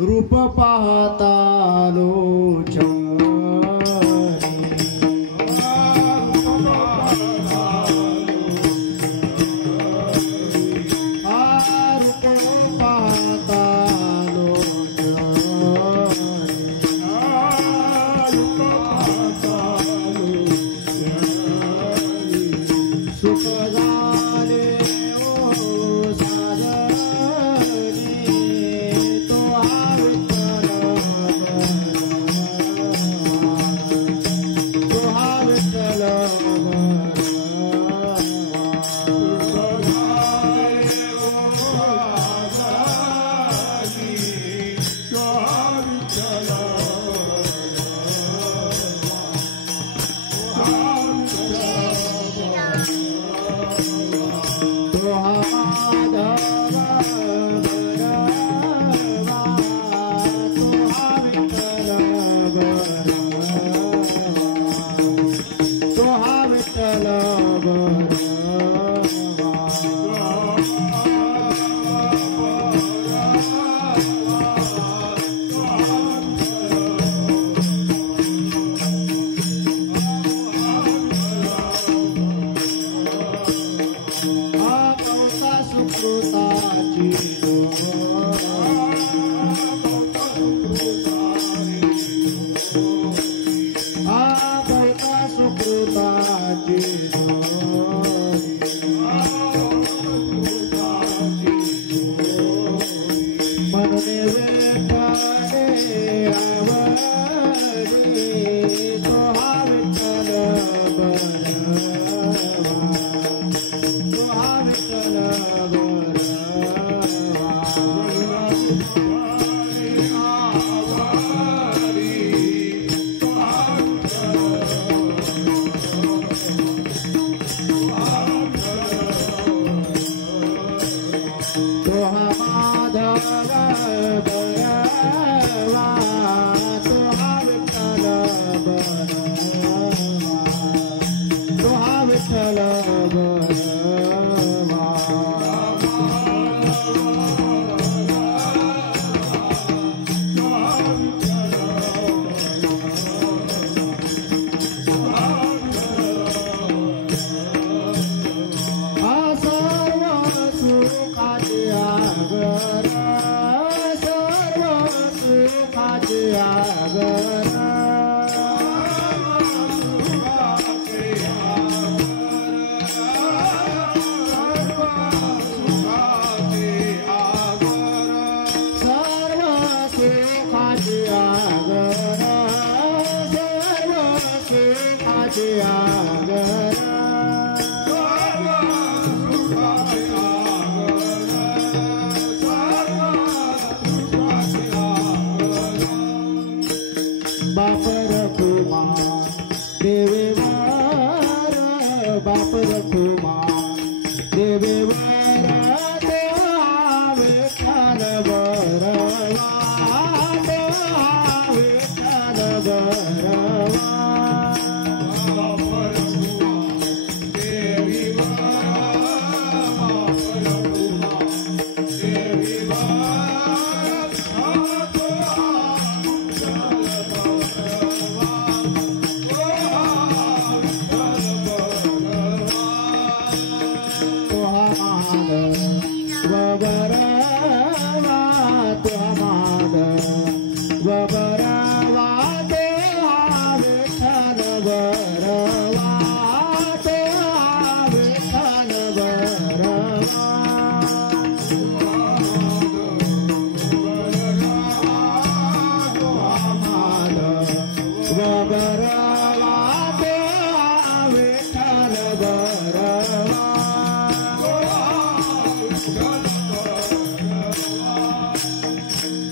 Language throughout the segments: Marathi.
रूप पाहता लोचनी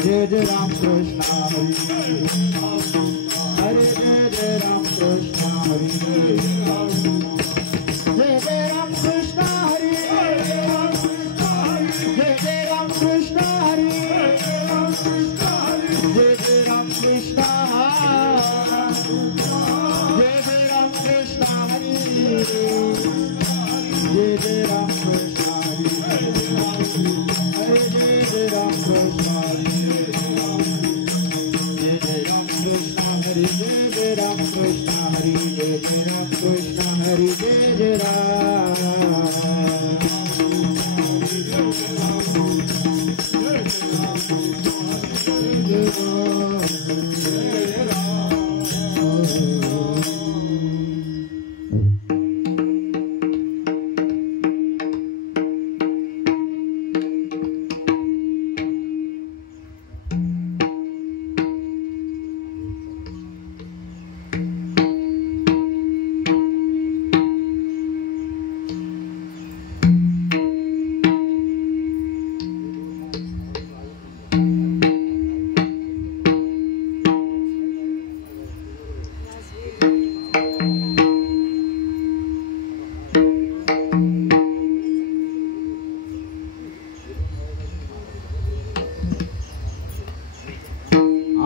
जय जय राम कृष्ण हरि हरे जय जय राम कृष्ण हरि जय जय राम कृष्ण हरि जय जय राम कृष्ण हरि जय जय राम कृष्ण जय जय राम कृष्ण हरि जय जय राम कृष्ण हरि हरे जय जय राम कृष्ण हरि जय जय राम कृष्ण हरि जय जय राम कृष्ण हरि जय जय राम कृष्ण हरि जय जय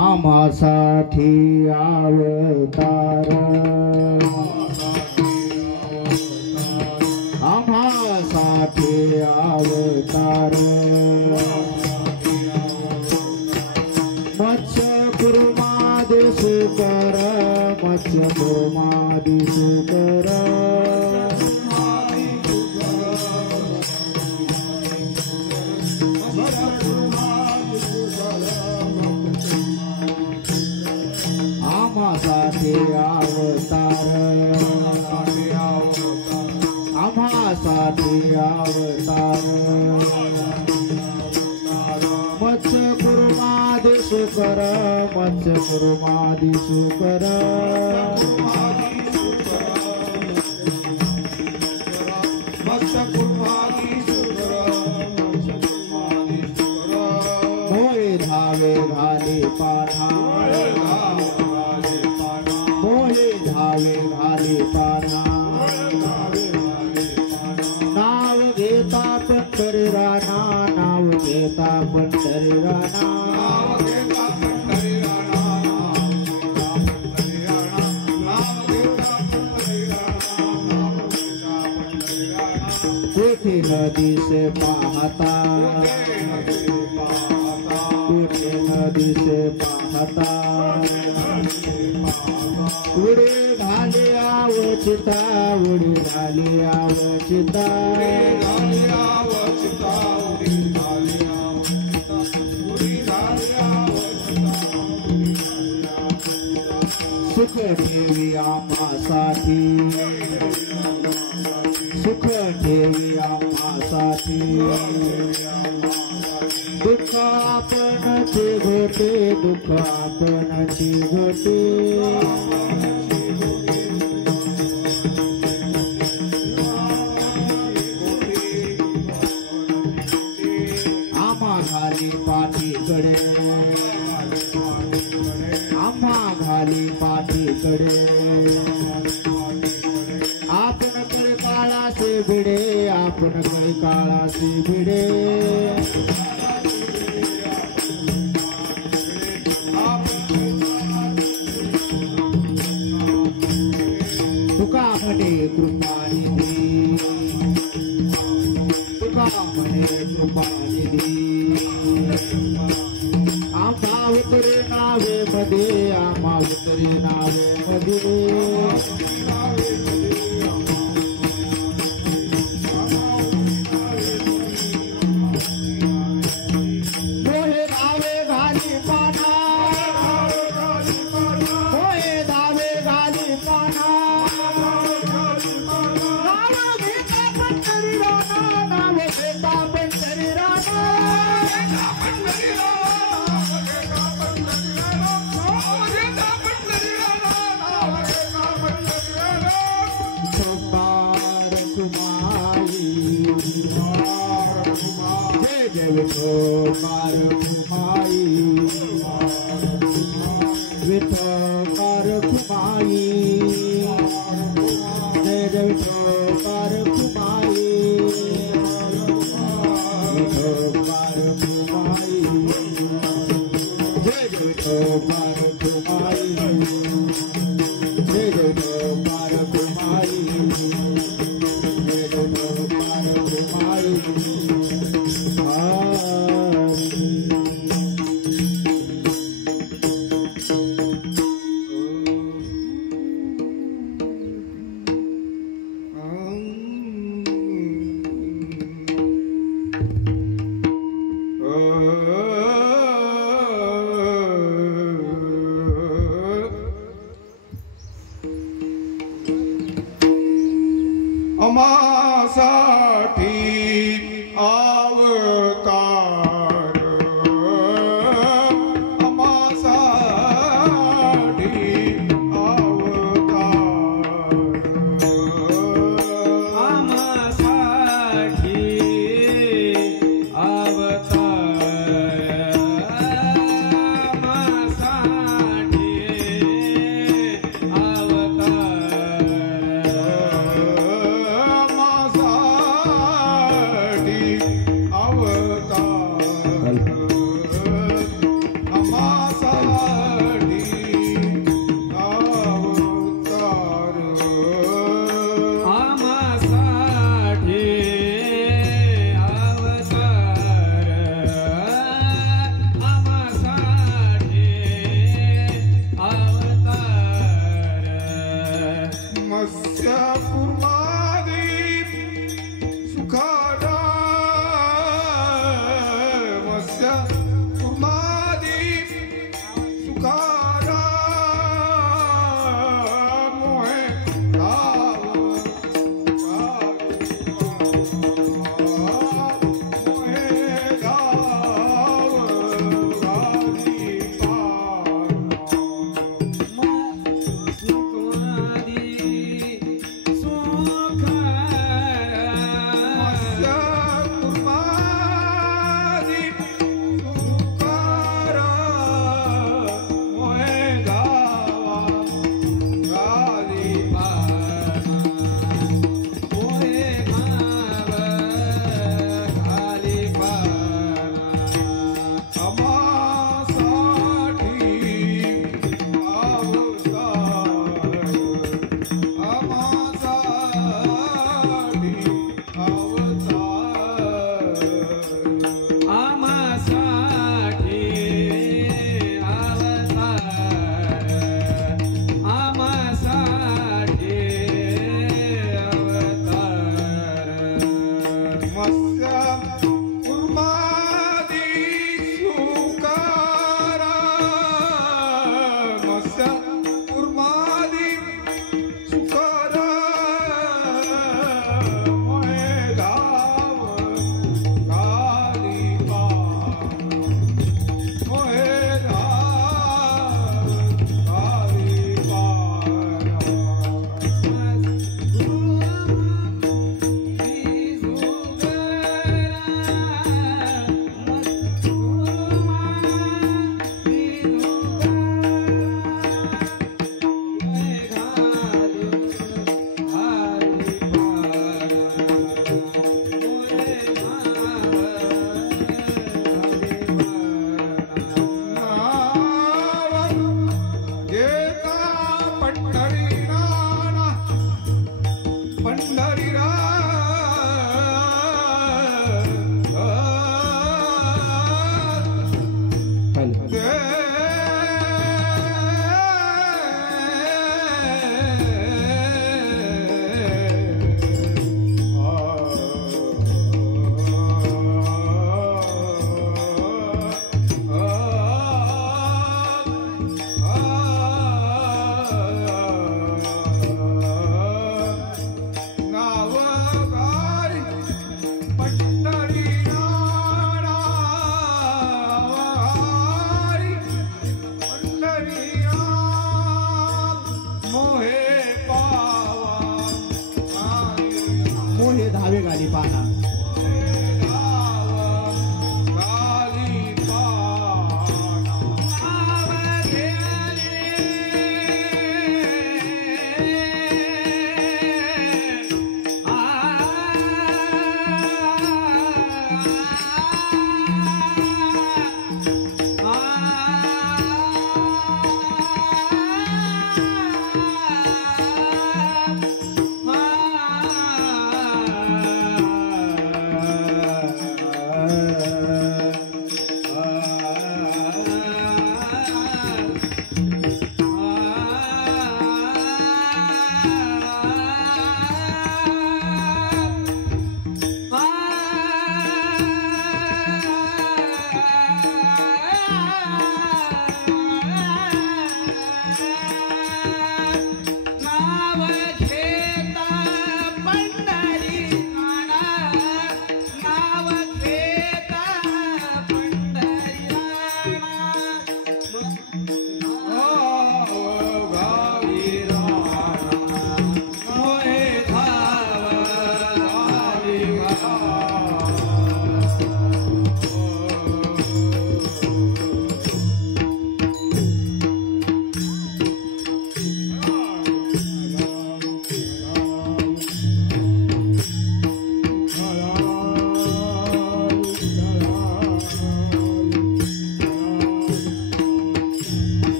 आम्हासाठी अवतार आम्हासाठी अवतार मत्स्य कुर्मादिसुकर मत्स्य कुर्मादिसुकर आम्हासाठी अवतार आम्हासाठी अवतार मत्स्य कुर्मादिसुकर मत्स्य कुर्मादिसुकर मोहे धावे घाली पाना मोहे धावे घाली पाना नाव घेता पंढरी राणा नाव घेता पंढरी राणा कुठे नदी से पाहता कुठे नदी से पाहता उडी घाली आवचिता उडी घाली आवचिता सुख ठेवी आम्हासाठी सुख ठेवी आम्हासाठी दुःख आपणची घोटे दुःख आपणची घोटे आम्हा घाली पाठीकडे आम्हा घाली पाठीकडे आपण कळ काळाचे भिडे आपण कळ काळाचे भिडे तुका म्हणे कृपानिधी तुका म्हणे कृपानिधी आम्हा उतरे नावे मध्ये आम्हा उतरे नावे मध्ये मोहे धावे घाली पाना मोहे धावे घाली पाना नाव घेता पंढरी राणा नाव घेता पंढरी राणा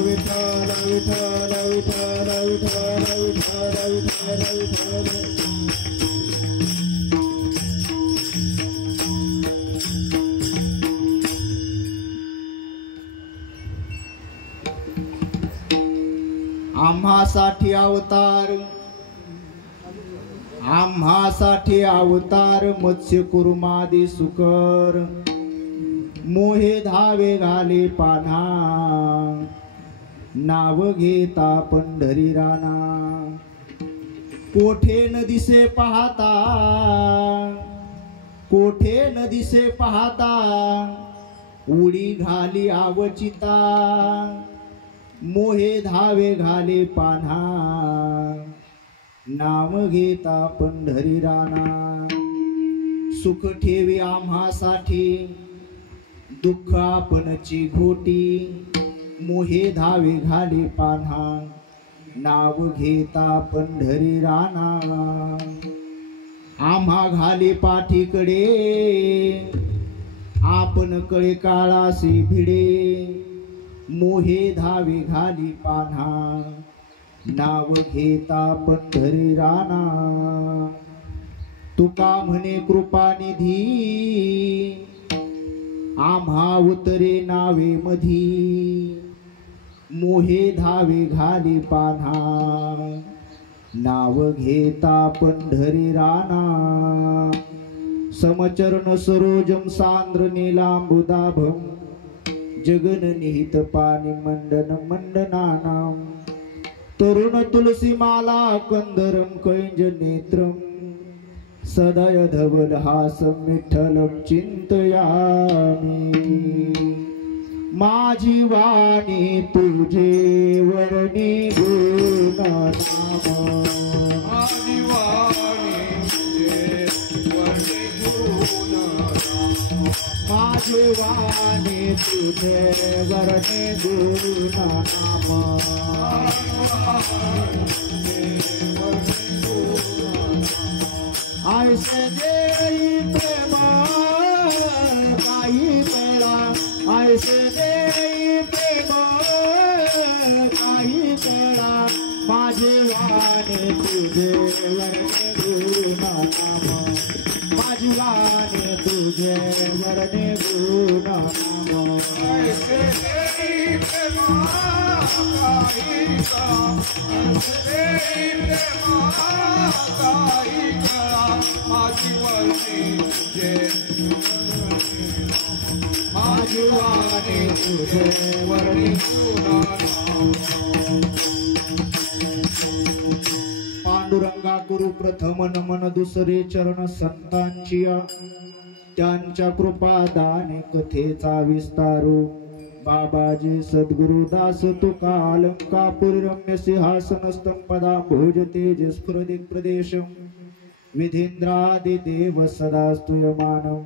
विठ्ठल विठ्ठल विठ्ठल विठ्ठल विठ्ठल विठ्ठल आम्हासाठी अवतार आम्हासाठी अवतार मत्स्य कुर्मादी सुकर मोहे धावे घाले पान्हा नाव घेता पंढरी राणा कोठे न दिसे पाहता कोठे न दिसे पाहता उडी घाली आवचिता मोहे धावे घाले पान्हा नाम घेता पंढरी राणा सुख ठेवी आम्हासाठी दुःख आपणची घोटी मोहे धावे घाले पान्हा नाव घेता पंढरी राणा आम्हा घाले पाठीकडे आपण कळे काळासी भिडे मोहे धावे घाली पान्हा नाव घेता पंढरी राणा तुका म्हणे कृपानिधी आम्हा उतरे नावे मधी मोहे धावे घाली पान्हा नाव घेता पंढरी राणा समचरण सरोजम सांद्र नीलांबुदाभम जगन निहित पाणी मंडन मंडनानाम तरुण तुलसी माला कंदरम कैंज नेत्रम सदय धवल हासम विठ्ठलम चिंतयामि माझी वाणी तुझे वर्णी गुण नाम माझी वाणी तुझे वर्णी गुण नाम माझी वाणी तुझे वर्णी गुण नाम ऐसे देई प्रेम काही वेळा ऐसे देई प्रेम काही वेळा माझे वाणे तुझे वर्णे गुण नाम माझी वाणे तुझे वर्णे गुण नाम ऐसे देई प्रेम काही माझी वाणी तुझे वर्णी पांडुरंगा गुरु प्रथम नमन दुसरे चरण संतांची त्यांच्या कृपादाने कथेचा विस्तारू बाबाजी सद्गुरु दास तुका अलंकापुरी रम्य सिंहासन स्तंपदा भोज तेज स्फुरदिक प्रदेशम विधींद्रादि देव सदा स्तूयमानं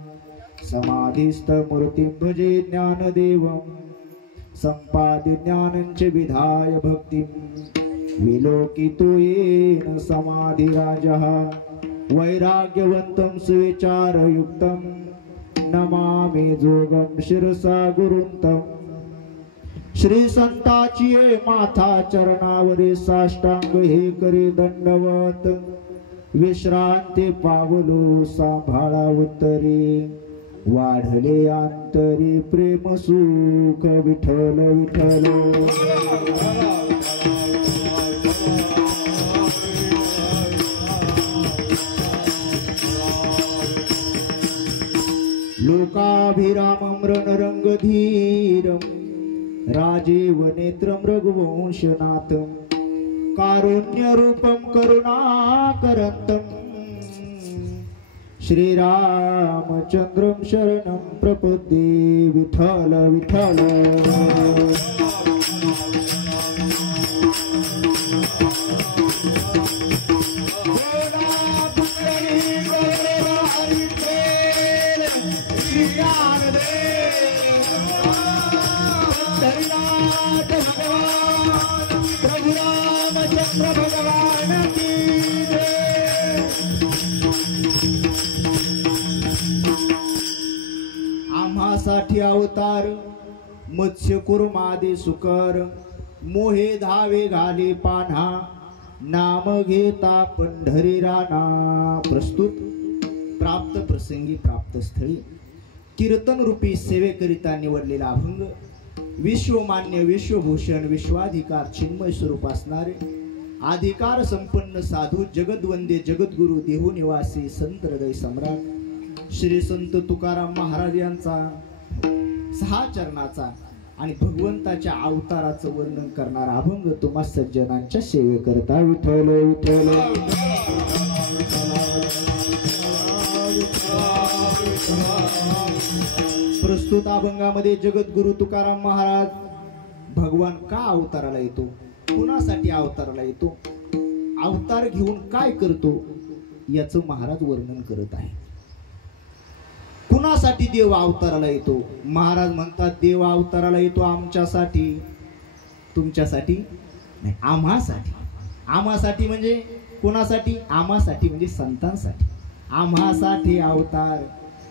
समाधिस्थ मूर्तिं भजे ज्ञानदेवं संपादि ज्ञानञ्च विधाय भक्तिं विलोकितो येन समाधिराजः वैराग्यवन्तं सुविचारयुक्तं नमामि जोगं शिरसा गुरुंतं श्री संताची माथा चरणावरी साष्टांग हे करी दंडवत विश्रांती पावलो सांभाळा उत्तरी वाढले अंतरी प्रेम सुख विठ्ठल विठ्ठल लोकाभिरामं रणरंगधीरं राजीव नेत्रं रघुवंशनाथं कारुण्यरूपं करुणाकरन्तं श्रीरामचन्द्रं शरणं प्रपद्ये विठ्ठल विठ्ठल आम्हासाठी अवतार मत्स्य कुर्मादी सुकर मोहे धावे घाले पान्हा नाम घेता पंढरी राणा। प्रस्तुत प्राप्त प्रसंगी प्राप्त स्थळी कीर्तन रूपी सेवेकरिता निवडलेला अभंग विश्वमान्य विश्वभूषण विश्वाधिकार चिन्मय स्वरूप असणारे अधिकार संपन्न साधू जगद्वंदे जगद्गुरु देहनिवासी संत हृदय सम्राट श्री संत तुकाराम महाराज यांचा 6 चरणाचा आणि भगवंताच्या अवताराचं वर्णन करणारा अभंग तुम्हा सज्जनांच्या सेवेकरता विठ्ठल विठ्ठल। प्रस्तुत अभंगामध्ये जगद्गुरु तुकाराम महाराज भगवान का अवताराला येतो, कुणासाठी अवताराला येतो, अवतार घेऊन काय करतो याचं महाराज वर्णन करत आहे। कुणासाठी देव अवताराला येतो? महाराज म्हणतात देव अवताराला येतो आमच्यासाठी, तुमच्यासाठी नाही, आम्हासाठी। आम्हासाठी म्हणजे कोणासाठी? आम्हासाठी म्हणजे संतांसाठी, आम्हासाठी अवतार।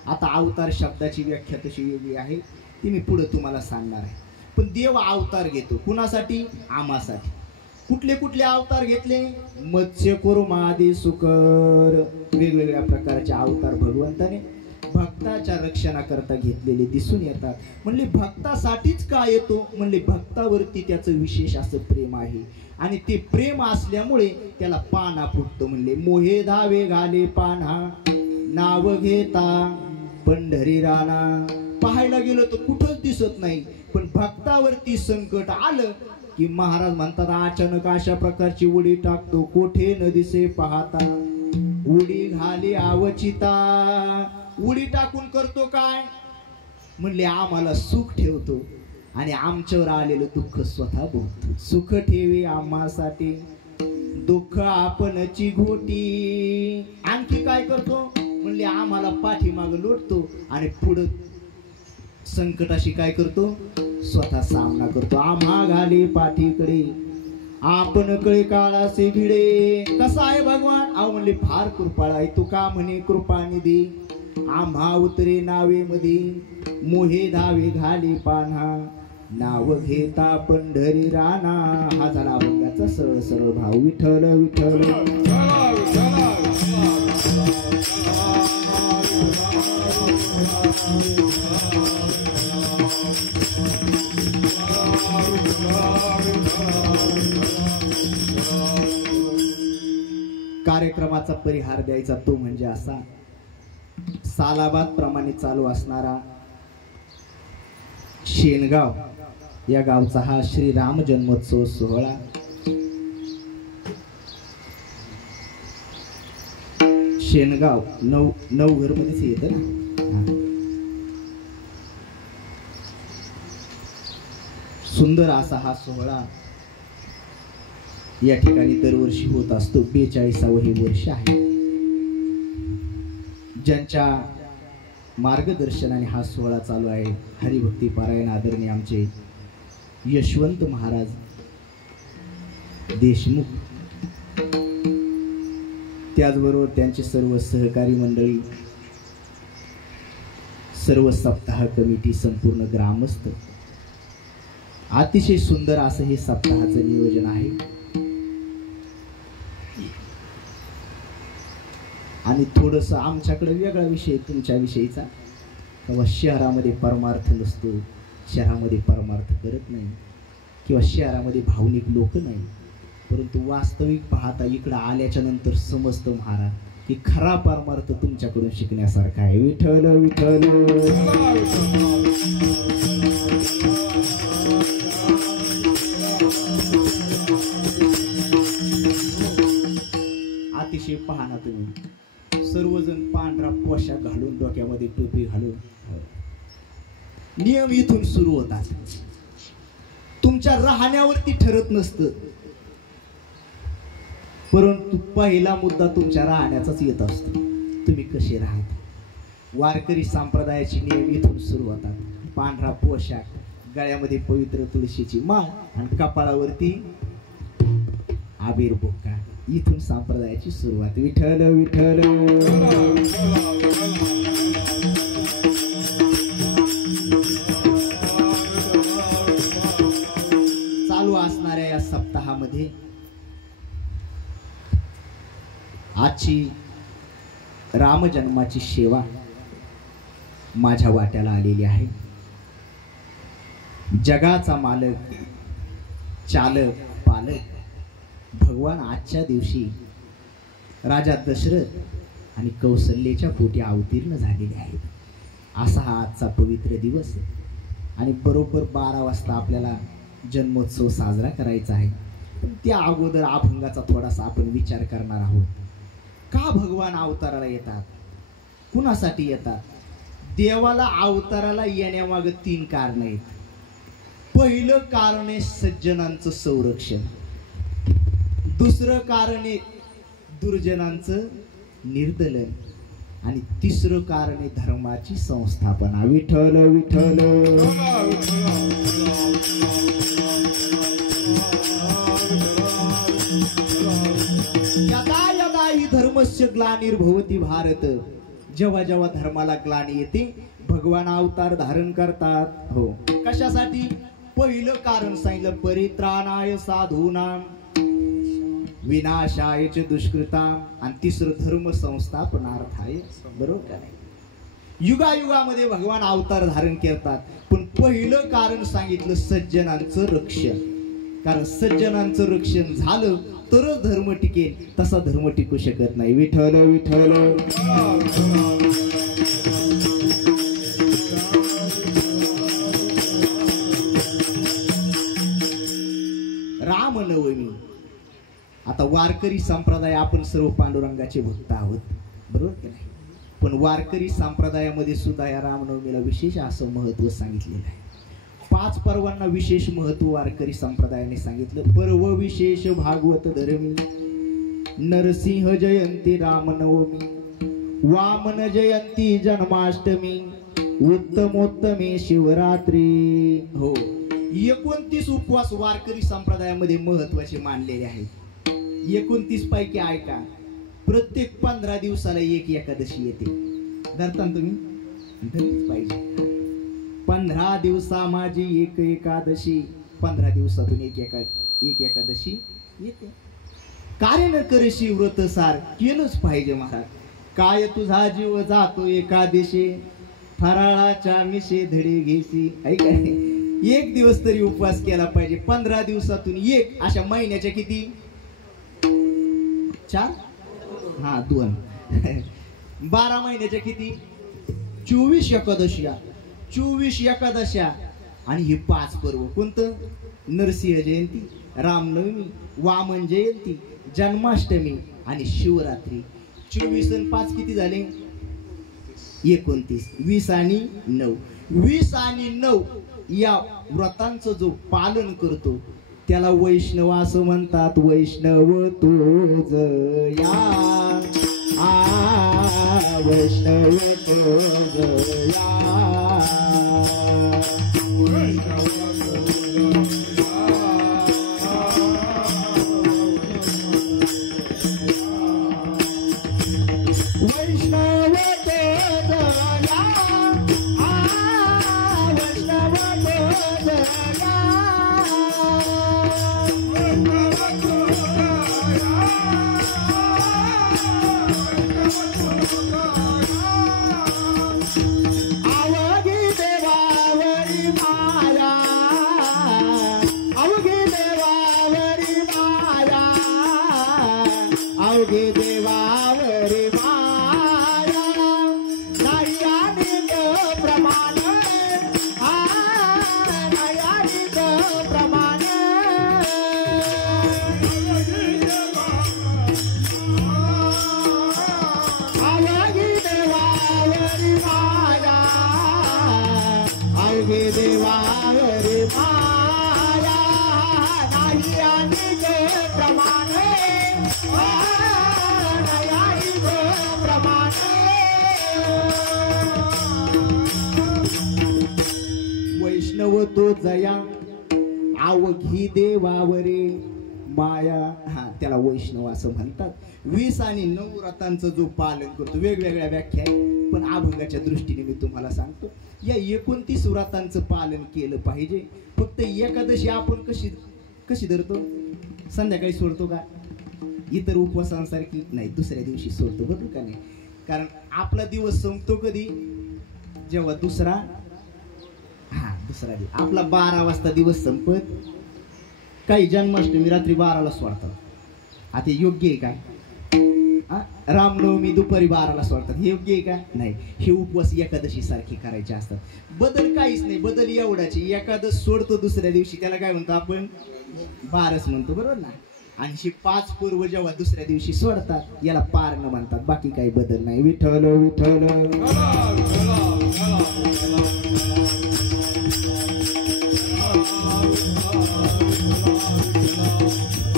आता अवतार शब्दाची व्याख्या तशी वेगळी आहे, ती मी पुढे तुम्हाला सांगणार आहे। पण देव अवतार घेतो कुणासाठी? आम्हासाठी। कुठले कुठले अवतार घेतले? मत्स्य कुर्मादी सुकर, वेगवेगळ्या प्रकारचे अवतार भगवंताने भक्ताच्या रक्षणाकरता घेतलेले दिसून येतात। म्हणले भक्तासाठीच का येतो? म्हणले भक्तावरती त्याचं विशेष असं प्रेम आहे आणि ते प्रेम असल्यामुळे त्याला पाना फुटतो। म्हणले मोहे धावे घाले पान्हा नाव घेता पंढरी राणा। पाहायला गेलो तर कुठंच दिसत नाही, पण भक्तावरती संकट आलं की महाराज म्हणतात अचानक अशा प्रकारची उडी टाकतो, कोठे न दिसे पाहता उडी घाली अवचिता। उडी टाकून करतो काय? म्हणले आम्हाला सुख ठेवतो आणि आमच्यावर आलेलं दुःख स्वतः भोगतो। सुख ठेवी आम्हासाठी दुःख आपणची घोटी। आणखी काय करतो? म्हणले आम्हाला पाठीमाग लोटतो आणि पुढे संकटाशी काय करतो? स्वतः सामना करतो। आम्हा घाली पाठीकडे आपण कळे काळाचे भिडे। कसा आहे भगवान? अहो म्हणले फार कृपाळ आहे, तू का म्हणे कृपानिधी। आम्हा उतरे नावे मध्ये मोहे धावे घाले पान्हा नाव घेता पंढरी राणा। हा झाला अभंगाचा सरळ सरळ भाव। विठ्ठल विठ्ठल। कार्यक्रमाचा परिहार द्यायचा तो म्हणजे असा, सालाबाद प्रमाणे चालू असणारा शेनगाव या गावचा हा श्री राम जन्मोत्सव सोहळा शेनगाव नवघर मध्येच येतं ना। सुंदर असा हा सोहळा या ठिकाणी दरवर्षी होत असतो। 42वे हे वर्ष आहे। ज्यांच्या मार्गदर्शनाने हा सोहळा चालू आहे हरिभक्ती पारायण आदरणीय आमचे यशवंत महाराज देशमुख, त्याचबरोबर त्यांचे सर्व सहकारी मंडळी, सर्व सप्ताह कमिटी, संपूर्ण ग्रामस्थ, अतिशय सुंदर असं हे सप्ताहाचं नियोजन आहे। आणि थोडंसं आमच्याकडे वेगळा विषय तुमच्या विषयीचा, किंवा शहरामध्ये परमार्थ नसतो, शहरामध्ये परमार्थ करत नाही, किंवा शहरामध्ये भावनिक लोक नाही, परंतु वास्तविक पाहता इकडं आल्याच्या नंतर समजतं महाराज की खरा परमार्थ तुमच्याकडून शिकण्यासारखा आहे। विठ्ठल विठ्ठल। अतिशय पाहना तुम्ही सर्वजण पांढरा पोशाख घालून, डोक्यामध्ये टोपी घालून, नियम इथून सुरू होतात। तुमच्या राहण्यावरती ठरत नसतं, परंतु पहिला मुद्दा तुमच्या राहण्याचाच येत असतो, तुम्ही कसे राहता। वारकरी संप्रदायाचे नियम इथून सुरू होतात। पांढरा पोशाख, गळ्यामध्ये पवित्र तुळशीची माळ आणि कपाळावरती आबीर बुक्का, इथून संप्रदायाची सुरुवात। विठ्ठल विठ्ठल। चालू चालू असणाऱ्या या सप्ताहामध्ये आजची रामजन्माची सेवा माझ्या वाट्याला आलेली आहे। जगाचा मालक, चालक, पालक भगवान आजच्या दिवशी राजा दशरथ आणि कौसल्याच्या पोटी अवतीर्ण झालेले आहेत। असा हा आजचा पवित्र दिवस आहे आणि बरोबर 12 वाजता आपल्याला जन्मोत्सव साजरा करायचा आहे। पण त्या अगोदर अभंगाचा थोडासा आपण विचार करणार आहोत। का भगवान अवताराला येतात, कुणासाठी येतात? देवाला अवताराला येण्यामागे 3 कारण आहेत। पहिलं कारण आहे सज्जनांचं संरक्षण, दुसरं कारण आहे दुर्जनांचं निर्दलन आणि तिसरं कारण आहे धर्माची संस्थापना। विठ्ठल विठ्ठल यदा यदा हि धर्मस्य ग्लानिर्भवति भारत, जेव्हा जेव्हा धर्माला ग्लानी येते भगवान अवतार धारण करतात। हो, कशासाठी? पहिलं कारण सांगितलं परित्राणाय साधूनां विनाशाय च दुष्कृतां आणि तिसरं धर्म संस्थापनार्थाय। बरोबर का नाही? युगायुगामध्ये भगवान अवतार धारण करतात, पण पहिलं कारण सांगितलं सज्जनांचं रक्षण। कारण सज्जनांचं रक्षण झालं तरच धर्म टिकेल, तसा धर्म टिकू शकत नाही। विठ्ठल विठ्ठल रामनवमी। आता वारकरी संप्रदाय, आपण सर्व पांडुरंगाचे भक्त आहोत, बरोबर की नाही? पण वारकरी संप्रदायामध्ये सुद्धा या रामनवमीला विशेष असं महत्त्व सांगितलेलं आहे। 5 पर्वांना विशेष महत्त्व वारकरी संप्रदायाने सांगितलं। पर्व विशेष भागवत धर्मी, नरसिंह जयंती रामनवमी, वामन जयंती जन्माष्टमी, उत्तमोत्तमे शिवरात्री। हो, 29 उपवास वारकरी संप्रदायामध्ये महत्त्वाचे मानलेले आहेत। 29 पैकी ऐका, प्रत्येक 15 दिवसाला एक एकादशी येते। धरता तुम्ही? धरलीच पाहिजे। 15 दिवसा माझी एक एकादशी, 15 दिवसातून एक एकादशी येते। कार्य न करशी व्रत सार, केलंच पाहिजे महाराज। काय तुझा जीव जातो एकादशी, फराळाच्या मिशे धडे घेसी। ऐका, एक दिवस तरी उपवास केला पाहिजे। 15 दिवसातून एक, अशा महिन्याच्या किती? 4? हा, 2। 12 महिन्याच्या किती? 24 एकादशी। 24 एकादशा आणि हे 5 पर्व। कोणतं? नरसिंह जयंती, रामनवमी, वामन जयंती, जन्माष्टमी आणि शिवरात्री। 24 आणि 5 किती झाले? 29। 20 आणि 9, 20 आणि 9 या व्रतांचं जो पालन करतो त्याला वैष्णव असं म्हणतात। वैष्णव तुझ या, वैष्णव तुझ या, वैष्णव तो जया, अवघी देवावरे माया। हा, त्याला वैष्णव असं म्हणतात। 20 आणि 9 व्रतांचं जो पालन करतो, वेगवेगळ्या व्याख्या आहेत, पण अभंगाच्या दृष्टीने मी तुम्हाला सांगतो, या 29 व्रतांचं पालन केलं पाहिजे। फक्त एकादशी आपण कशी कशी धरतो? संध्याकाळी सोडतो का? इतर उपवासांसारखी नाही, दुसऱ्या दिवशी सोडतो, बरोबर का नाही? कारण आपला दिवस संपतो कधी? जेव्हा दुसरा दिवस आपला 12 वाजता दिवस संपत. काही जन्माष्टमी रात्री 12ला सोडतात. आता योग्य आहे का? रामनवमी दुपारी 12ला सोडतात, हे योग्य आहे का? नाही. हे उपवास एकादशी सारखी करायचे असतात. बदल काहीच नाही, बदल एवढाची एकादश सोडतो दुसऱ्या दिवशी, त्याला काय म्हणतो आपण? बारस म्हणतो, बरोबर ना? आणि हे 5 पूर्व जेव्हा दुसऱ्या दिवशी सोडतात याला पारण म्हणतात. बाकी काही बदल नाही. विठ्ठल विठ्ठल.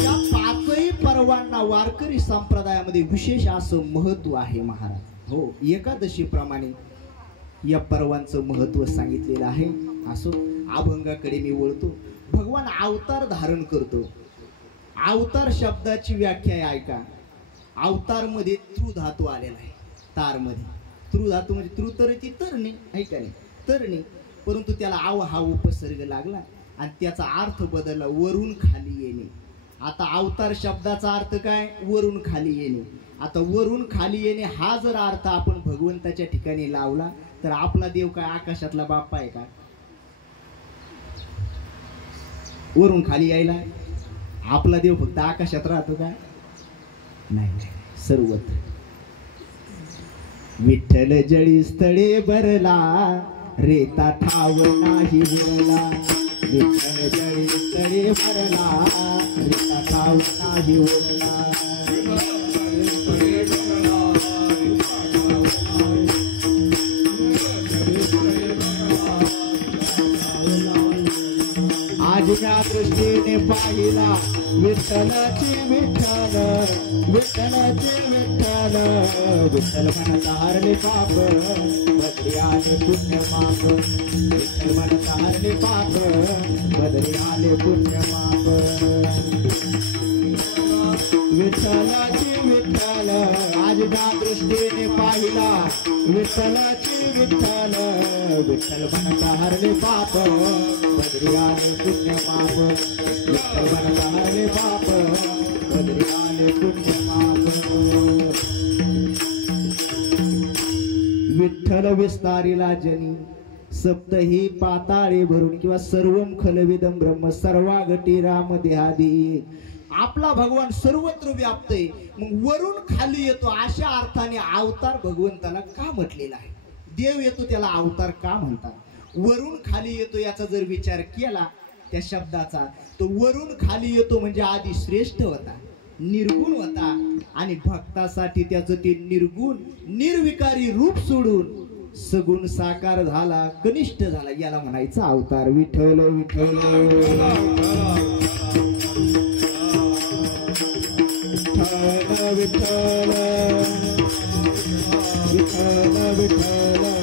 या 5ही पर्वांना वारकरी संप्रदायामध्ये विशेष असं महत्व आहे महाराज. हो, एकादशीप्रमाणे या पर्वांचं महत्व सांगितलेलं आहे. असो, अभंगाकडे मी वळतो. भगवान अवतार धारण करतो. अवतार शब्दाची व्याख्या आहे ऐका. अवतार मध्ये तृ धातू आलेला आहे. तार मध्ये तृ धातू म्हणजे तृ तर ती तरणी ऐका नाही, तरणी, परंतु त्याला आव हा उपसर्ग लागला आणि त्याचा अर्थ बदलला, वरून खाली येणे. आता अवतार शब्दाचा अर्थ काय? वरून खाली येणे. आता वरून खाली येणे हा जर अर्थ आपण भगवंताच्या ठिकाणी लावला तर आपला देव काय आकाशातला बाप्पा आहे का? वरून खाली यायला आपला देव फक्त आकाशात राहतो का? नाही, सर्वत्र. विठ्ठल जळी स्थळे भरला, रेता ठाव नाही उरला. विठ्ठल जळी स्थळे भरला, रेता ठाव नाही उरला. आजच्या दृष्टीने पाहिला विठ्ठलाची विठ्ठल, विठ्ठलाची विठ्ठल. विठ्ठल म्हणत हारले पाप, बदरी आले पुण्य माप. विठ्ठल म्हणत हारले पाप, बदरी आले पुण्य माप. विठ्ठलाची विठ्ठल, आजच्या दृष्टीने पाहिला विठ्ठलाची विठ्ठल. विठ्ठल म्हणत हारले पाप, बदरी आले पुण्य माप. विठ्ठल म्हणत हारले पाप, बदरी आले पुण्य माप. विठ्ठल विस्तारिला जनी, सप्तही पाताळे भरून, किंवा सर्वम खलविदम ब्रह्म सर्वागटी राम देहादी. आपला भगवान सर्वत्र व्याप्त आहे. मग वरून खाली येतो अशा अर्थाने अवतार भगवंताला का म्हटलेला आहे? देव येतो त्याला अवतार का म्हणतात? वरून खाली येतो याचा जर विचार केला त्या शब्दाचा, तो वरून खाली येतो म्हणजे आधी श्रेष्ठ होता, निर्गुण होता, आणि भक्तासाठी त्याचं ते निर्गुण निर्विकारी रूप सोडून सगुण साकार झाला, कनिष्ठ झाला, याला म्हणायचं अवतार. विठ्ठल विठ्ठल. विठ्ठल विठ्ठल विठ्ठल विठ्ठल विठ्ठल.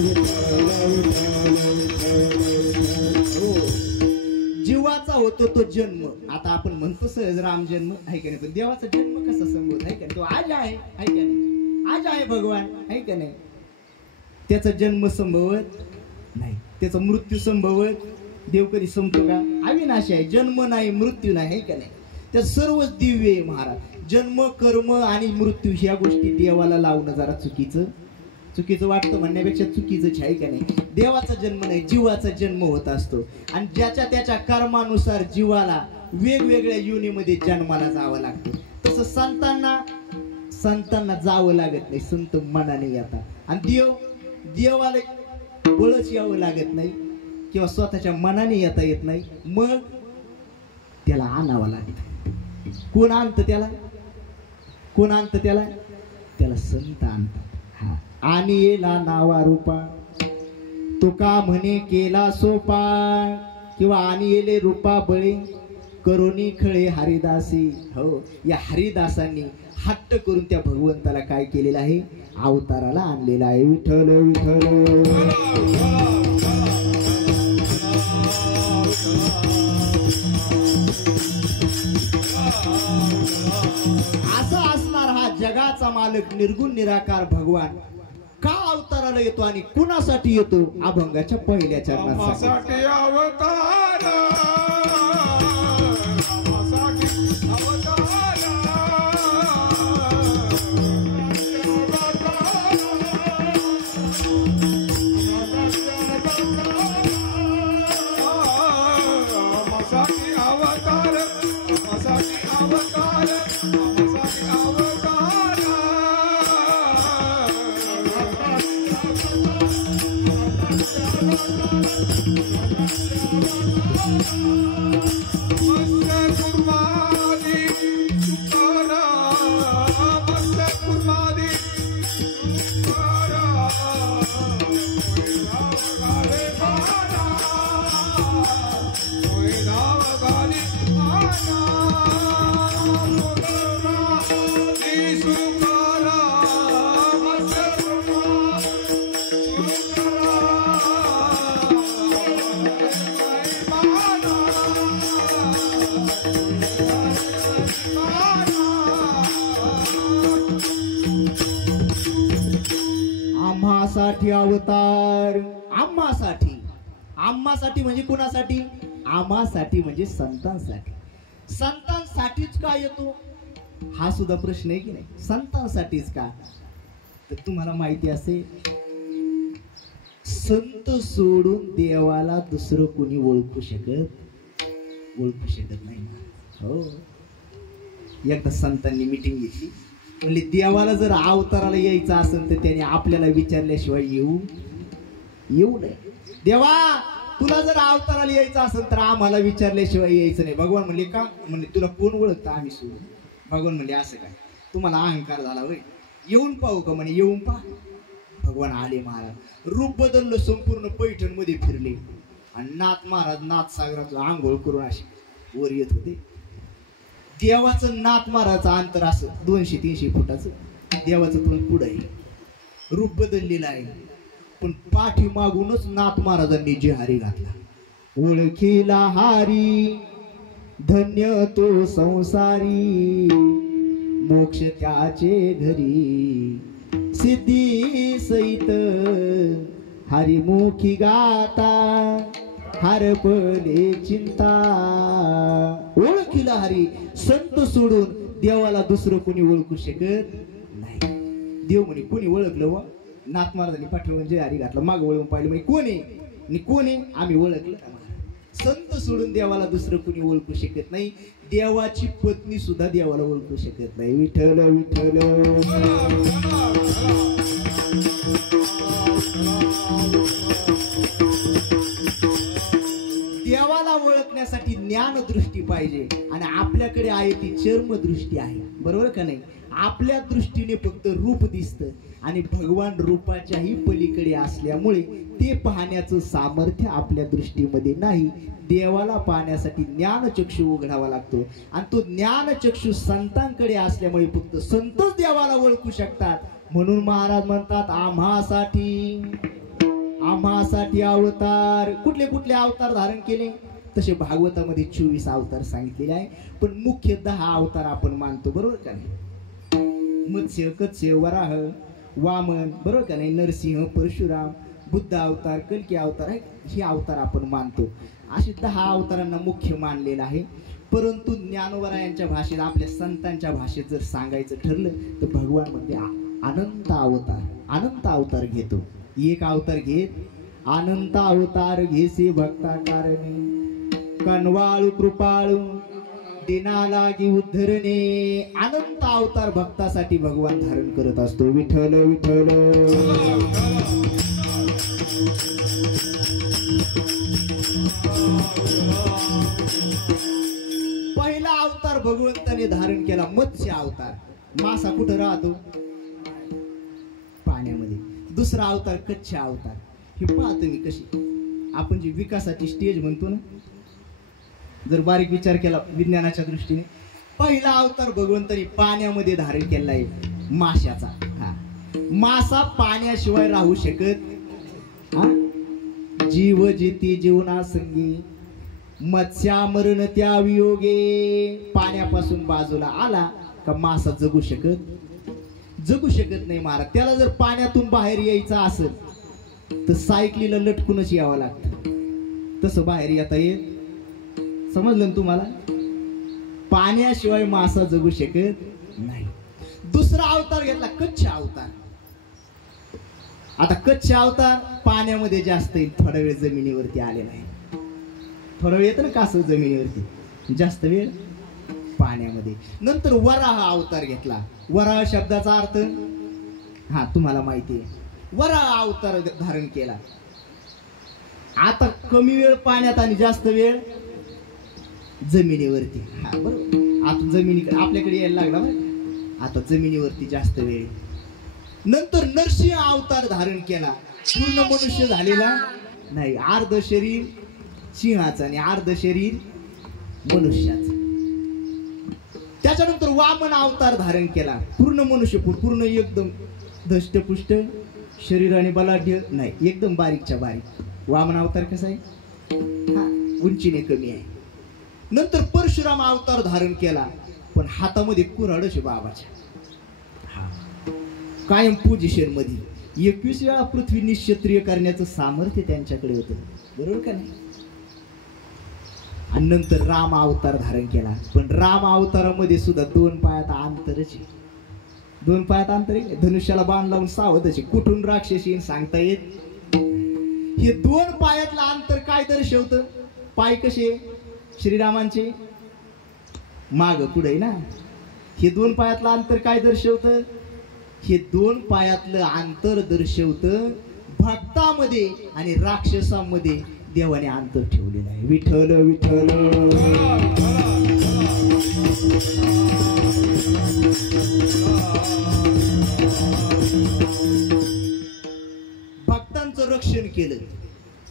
जीवाचा होतो तो जन्म. आता आपण म्हणतो सहज राम जन्म आहे का नाही, पण देवाचा जन्म कसा संभवत आहे का? तो आज आहे का नाही? आज आहे भगवान आहे का नाही? त्याचा जन्म संभवत नाही, त्याचा मृत्यू संभवत. देव कधी संपतो का? अविनाशी आहे, जन्म नाही मृत्यू नाही आहे का नाही? त्या सर्वच दिव्य आहे महाराज. जन्म कर्म आणि मृत्यू ह्या गोष्टी देवाला लावणं जरा चुकीचं वाटतं, म्हणण्यापेक्षा चुकीचंच आहे का नाही? देवाचा जन्म नाही, जीवाचा जन्म होत असतो. आणि ज्याच्या त्याच्या कर्मानुसार जीवाला वेगवेगळ्या योनीमध्ये जन्माला जावं लागतं. तसं संतांना जावं लागत नाही, संत मनाने येतात. आणि देवाला बळच यावं लागत नाही किंवा स्वतःच्या मनाने येता येत नाही, मग त्याला आणावं लागतं. कोण आणतं त्याला? कोण आणतं त्याला? त्याला संत आणतात. हा, आणि येला नावा रूपा, तुका म्हणे केला सोपा, किंवा आणि येले रूपा बळे, करोनी खळे हरिदासी. हो, या हरिदासांनी हट्ट करून त्या भगवंताला काय केलेलं आहे? अवताराला आणलेला आहे. विठ्ठल विठ्ठल. असा असणार हा जगाचा मालक निर्गुण निराकार भगवान का अवताराला येतो आणि कुणासाठी येतो? अभंगाच्या पहिल्या चरणात आम्हासाठी अवतार, आम्हासाठी. आम्हासाठी म्हणजे कुणासाठी? आम्हासाठी म्हणजे संतांसाठी. संतांसाठीच का येतो हा सुद्धा प्रश्न आहे की नाही. संतांसाठीच का? तर तुम्हाला माहिती असेल, संत सोडून देवाला दुसरं कोणी ओळखू शकत नाही. हो, एकदा संतांनी मीटिंग घेतली, म्हणजे देवाला जर अवताराला यायचं असेल तर त्याने आपल्याला विचारल्याशिवाय येऊ नये. देवा, तुला जर अवताराला यायचं असेल तर आम्हाला विचारल्याशिवाय यायचं नाही. भगवान म्हणले का? म्हणले तुला कोण ओळखतं? आम्ही सोडून. भगवान म्हणले असं काय, तुम्हाला अहंकार झाला होय, येऊन पाहू का? म्हणे येऊन पहा. भगवान आले महाराज, रूप बदललं, संपूर्ण पैठण मध्ये फिरले आणि नाथ महाराज नाथ सागराचं आंघोळ करून असे वर येत होते. देवाचं नाथ महाराजचं अंतर असं 200-300 फुटाचं. देवाचं पण पुढं आहे, रूप बदललेलं आहे, पण पाठीमागूनच नाथ महाराजांनी जिहारी घातला. ओळखीला हारी धन्य तो संसारी, मोक्ष त्याचे घरी सिद्धी सहित हरिमुखी गाता हरपले चिंता. ओळखीला हरी, संत सोडून देवाला दुसरं कोणी ओळखू शकत नाही. देव म्हणे कोणी ओळखलं व? नाथ महाराजांनी पाठवून जे हरी घातलं, माग वळून पाहिलं, म्हणजे कोणी आम्ही ओळखलं. संत सोडून देवाला दुसरं कोणी ओळखू शकत नाही. देवाची पत्नी सुद्धा देवाला ओळखू शकत नाही. विठ्ठल विठ्ठल. देवाला ओळखण्यासाठी ज्ञान दृष्टी पाहिजे आणि आपल्याकडे आहे ती चर्म दृष्टी आहे. बरोबर का नाही? आपल्या दृष्टीने फक्त रूप दिसतं आणि भगवान रूपाच्याही पलीकडे असल्यामुळे ते पाहण्याचं सामर्थ्य आपल्या दृष्टीमध्ये नाही. देवाला पाहण्यासाठी ज्ञानचक्षु उघडावा लागतो आणि तो ज्ञानचक्षु संतांकडे असल्यामुळे फक्त संतच देवाला ओळखू शकतात. म्हणून महाराज म्हणतात आम्हासाठी अवतार. कुठले कुठले अवतार धारण केले? तसे भागवतामध्ये 24 अवतार सांगितलेले आहे, पण मुख्य 10 अवतार आपण मानतो. बरोबर का नाही? मत्स्य, कत्स्य, वराह, वामन, बरोबर का नाही, नरसिंह, परशुराम, बुद्ध अवतार, कल्की अवतार आहे, हे अवतार आपण मानतो. असे 10 अवतारांना मुख्य मानलेलं आहे. परंतु ज्ञानोबरायांच्या भाषेत, आपल्या संतांच्या भाषेत जर सांगायचं ठरलं तर भगवान म्हणजे अनंत अवतार घेतो. एक अवतार घेत अनंत अवतार घेसे भक्ता कारणे, कनवाळू कृपाळू दिना लागी उद्धरणे. अनंत अवतार भक्तासाठी भगवान धारण करत असतो. विठ्ठल विठ्ठल. पहिला अवतार भगवंताने धारण केला मत्स्य अवतार. मासा कुठं राहतो? पाण्यामध्ये. दुसरा अवतार कच्छ अवतार. हे पाहतो मी कशी आपण जी विकासाची स्टेज म्हणतो ना, जर बारीक विचार केला विज्ञानाच्या दृष्टीने, पहिला अवतार भगवंतानी पाण्यामध्ये धारण केला आहे, माशाचा. मासा पाण्याशिवाय राहू शकत? जीव जिती जीवना संगी, मत्स्यामरण त्या वियोगे. पाण्यापासून बाजूला आला का मासा जगू शकत नाही महाराज. त्याला जर पाण्यातून बाहेर यायचं असेल तर सायकलीला लटकूनच यावं लागतं. तसं बाहेर येता येत? समजलं ना तुम्हाला? पाण्याशिवाय मासा जगू शकत नाही. दुसरा अवतार घेतला कच्छ अवतार. आता कच्छ अवतार पाण्यामध्ये जास्त येईल, थोडा वेळ जमिनीवरती आले नाही. थोडा वेळ येतं ना कासव जमिनीवरती, जास्त वेळ पाण्यामध्ये. नंतर वराह अवतार घेतला. वराह शब्दाचा अर्थ तुम्हाला माहिती आहे. वराह अवतार धारण केला. आता कमी वेळ पाण्यात आणि जास्त वेळ जमिनीवरती. बरोबर. आता जमिनीकडे आपल्याकडे यायला लागला बरं. आता जमिनीवरती जास्त वेळ. नंतर नरसिंह अवतार धारण केला. पूर्ण मनुष्य झालेला नाही, अर्ध शरीर सिंहाचं आणि अर्ध शरीर मनुष्याचं. त्याच्यानंतर वामन अवतार धारण केला. पूर्ण मनुष्य, पूर्ण एकदम धष्टपुष्ट शरीर आणि बलाढ्य नाही, एकदम बारीकच्या बारीक. वामन अवतार कसा आहे? उंचीने कमी आहे. नंतर परशुराम अवतार धारण केला, पण हातामध्ये कुऱ्हाडच आहे बाबाच्या. कायम पोझिशन मध्ये 21 वेळा पृथ्वी निश्चत्रिय करण्याचं सामर्थ्य त्यांच्याकडे होतं, बरोबर का नाही. आणि नंतर राम अवतार धारण केला, पण राम अवतारामध्ये सुद्धा 2 पायात अंतरच आहे. 2 पायात अंतर आहे, धनुष्याला बाण लावून सावधच आहे, कुठून राक्षसी सांगता येत. हे 2 पायातलं अंतर काय दर्शवतं. पाय कसे श्रीरामांचे माग पुढे ना. हे 2 पायातलं अंतर काय दर्शवतं. हे 2 पायातलं अंतर दर्शवतं भक्तामध्ये आणि राक्षसांमध्ये देवाने अंतर ठेवलेलं आहे. विठ्ठल विठ्ठल. भक्तांचं रक्षण केलं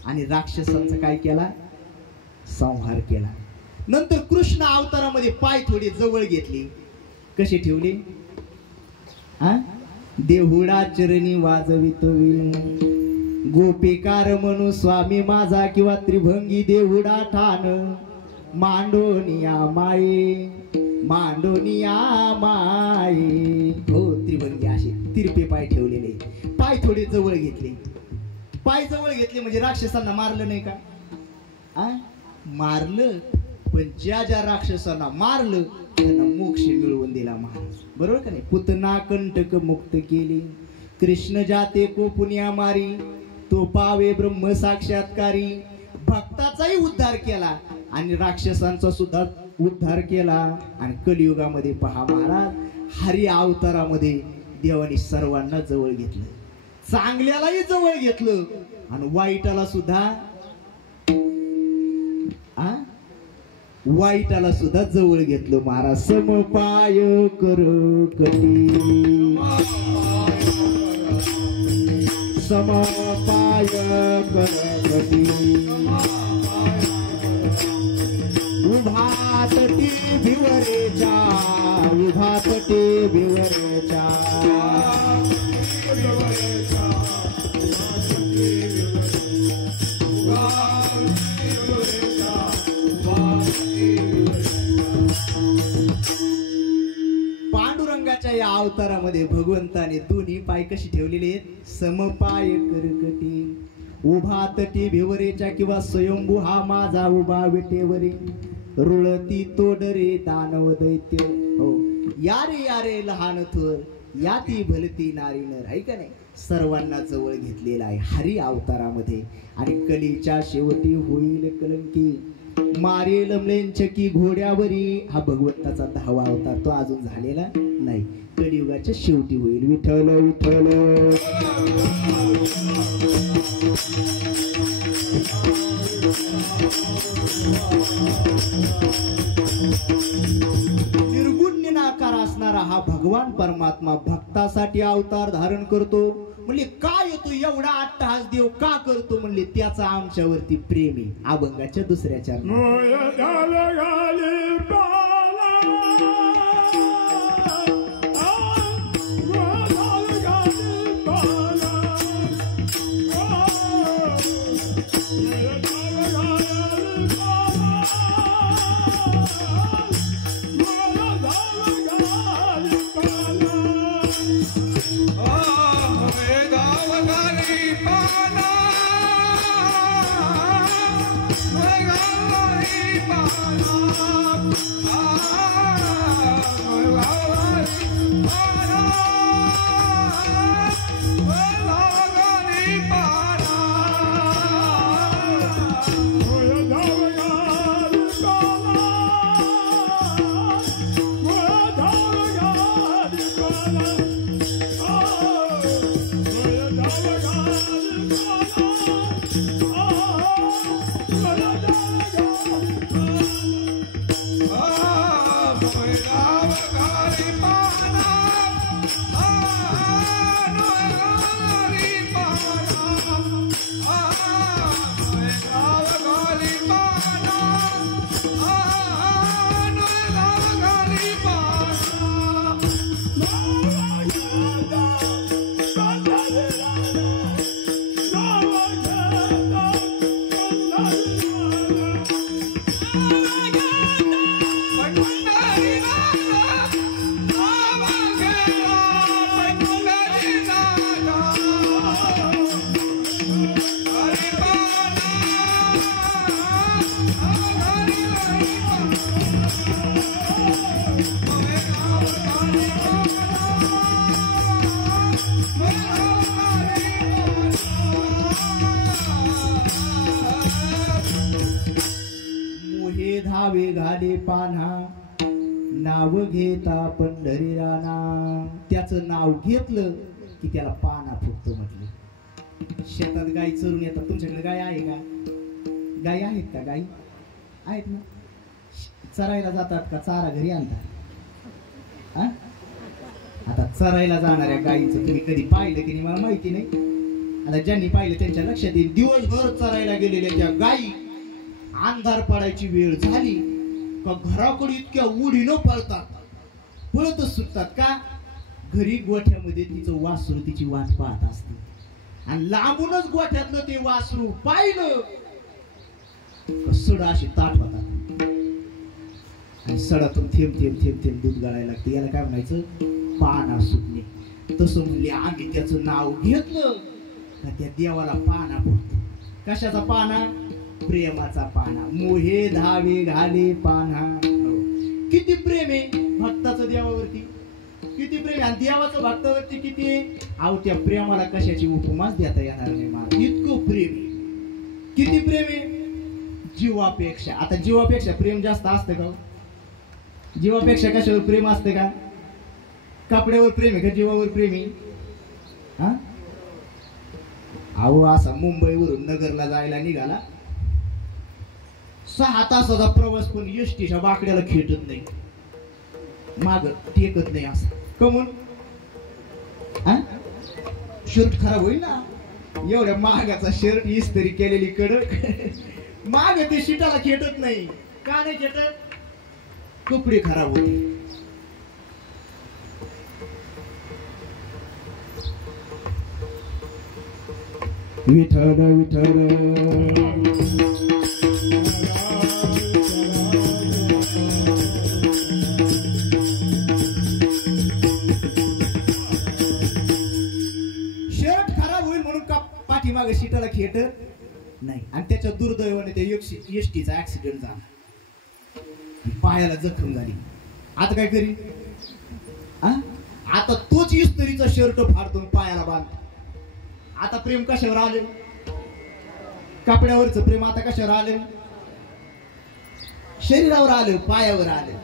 आणि राक्षसांचा काय केला, संहार केला. नंतर कृष्ण अवतारामध्ये पाय थोडे जवळ घेतले, कसे ठेवले. देहुडा चरणी वाजवितवी गोपिकार म्हणू स्वामी माझा, किंवा त्रिभंगी देहुडा ठाण मांडोनिया माये मांडोनिया माये. हो, त्रिभंगी असे तिरपे पाय ठेवलेले, पाय थोडे जवळ घेतले. पाय जवळ घेतले म्हणजे राक्षसांना मारलं नाही का. मारलं, पण ज्या ज्या राक्षसांना मारलं त्यांना मोक्ष मिळवून दिला महाराज, बरोबर का नाही. पुतना कंटक मुक्त केली, कृष्ण जाते को पुण्या मारी, तो पावे ब्रह्म साक्षात्कारी. भक्ताचाही उद्धार केला आणि राक्षसांचा सुद्धा उद्धार केला. आणि कलियुगामध्ये पहा महाराज, हरी अवतारामध्ये देवाने सर्वांना जवळ घेतलं, चांगल्यालाही जवळ घेतलं आणि वाईटाला सुद्धा वाईटाला सुद्धा जवळ घेतलं महाराज. समपाय कर कटी, समपाय कर कटी, उभा तटी भिवरेच्या, उभा तटी भिवरेच्या. पांडुरंगाच्या या अवतारामध्ये भगवंताने 2 पाय कशी ठेवलेले आहेत, समपाय करकटी, उभा तटी भिवरेच्या, किंवा स्वयंभू हा माझा उभा विटेवरी, रुळती तोडरे दानव दैत्य. हो, यारे यारे लहान थोर, याती भलती नारी नर. ऐका नाही, सर्वांना जवळ घेतलेला आहे हरी अवतारामध्ये. आणि कलीच्या शेवटी होईल कलंकी, मारेल म्लेंचकी घोड्यावरी. हा भगवंताचा 10वा अवतार, तो अजून झालेला नाही, कलियुगाच्या शेवटी होईल. विठ्ठल विठ्ठल. निर्गुण निराकार असणारा हा भगवान परमात्मा भक्तासाठी अवतार धारण करतो. म्हणले काय येतो एवढा अट्टहास देव का करतो, म्हणले त्याचा आमच्यावरती प्रेम आहे. अभंगाच्या 2ऱ्या चरणात. पान्हा, नाव घेता पंढरीला नाम. त्याचं नाव घेतलं की त्याला पाना फुटतो म्हटलं. शेतात गाई चरून येतात. तुमच्याकडे गाय आहे का? गाई आहेत का? गाई आहेत ना. चरायला जातात का चारा घरी आणतात? आता चरायला जाणाऱ्या गाईचं तुम्ही कधी पाहिलं की नाही मला माहिती नाही. आता ज्यांनी पाहिलं त्यांच्या लक्षात येईल. दिवसभर चरायला गेलेल्या त्या गाई अंधार पडायची वेळ झाली का घराकडे इतक्या उडीनं पळतात, पळतच सुटतात. का? घरी गोठ्यामध्ये तिचं वासरू तिची वाट पाहत असते आणि लांबूनच गोठ्यातलं ते वासरू पाहिलं सड अशी ताट होतात आणि सडातून थेंब थेंब थेंब थेंब दूध गाळायला लागते. याला काय म्हणायचं? पाना सुटणे. तसं म्हणले आम्ही त्याचं नाव घेतलं का त्या देवाला पाना फुटतो. कशाचा पाना? प्रेमाचा पाना. मोहे धावे घाले पाना. किती प्रेम आहे भक्ताचं देवावरती, किती प्रेम. आणि देवाचं भक्तावरती किती आहे. अहो त्या प्रेमाला कशाची उपमाच देता येणार नाही मला. इतकं प्रेम आहे. किती प्रेम आहे? जीवापेक्षा. आता जीवापेक्षा प्रेम जास्त असतं का? जीवापेक्षा कशावर प्रेम असतं का? कपड्यावर प्रेम आहे का जीवावर प्रेम आहे? हा, अहो असा मुंबईवरून नगरला जायला निघाला, 6 तासाचा प्रवास, पण एसटीच्या बाकड्याला खेटत नाही, माग टेकत नाही. असं कमून? शर्ट खराब होईल ना. एवढ्या महागाचा शर्ट इस्त्री केलेली कडक, माग ते शिटाला खेटत नाही. का नाही खेटत? कपडे खराब होते. विठ्ठल विठ्ठल शर्ट खराब होईल म्हणून का पाठीमागे शिटाला खेटत नाही. आणि त्याच्या दुर्दैवाने त्या एसटीचा ऍक्सिडेंट झाला, पायाला जखम झाली. आता काय करी? आता तोच इस्त्रीचा शर्ट फाडतो पायाला बांधतो. आता प्रेम कशावर आले? कपड्यावरचं प्रेम आता कशावर आले? शरीरावर आलं, पायावर आलं.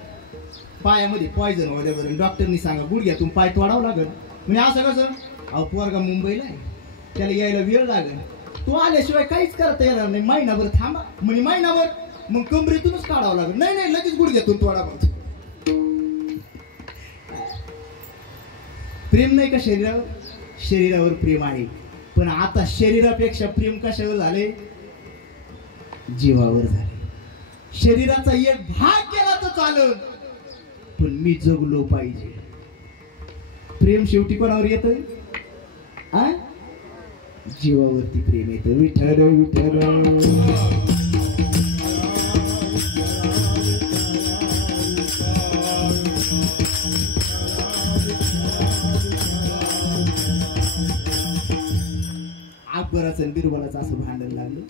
पायामध्ये पॉइझन होण्यावर डॉक्टरनी सांगा गुडघ्यातून पाय तोडावं लागेल. म्हणजे असं कसं? अहो पोरगा मुंबईला आहे, त्याला यायला वेळ लागेल, तो आल्याशिवाय काहीच करता येणार नाही, महिनाभर थांबा. म्हणजे महिनाभर मग कमरेतूनच काढावं लागेल. नाही नाही लगेच गुडघ्यातून तोडा. प्रेम नाही का शरीरावर? शरीरावर प्रेम आहे, पण आता शरीरापेक्षा प्रेम कशावर झाले? जीवावर झाले. शरीराचा एक भाग केला तर चालेल, पण मी जगलो पाहिजे. प्रेम शेवटी कोणावर येत? जीवावरती प्रेम येत. विठ्ठल विठ्ठल अकबराचं आणि बिरबलाचं असं भांडण लागलं.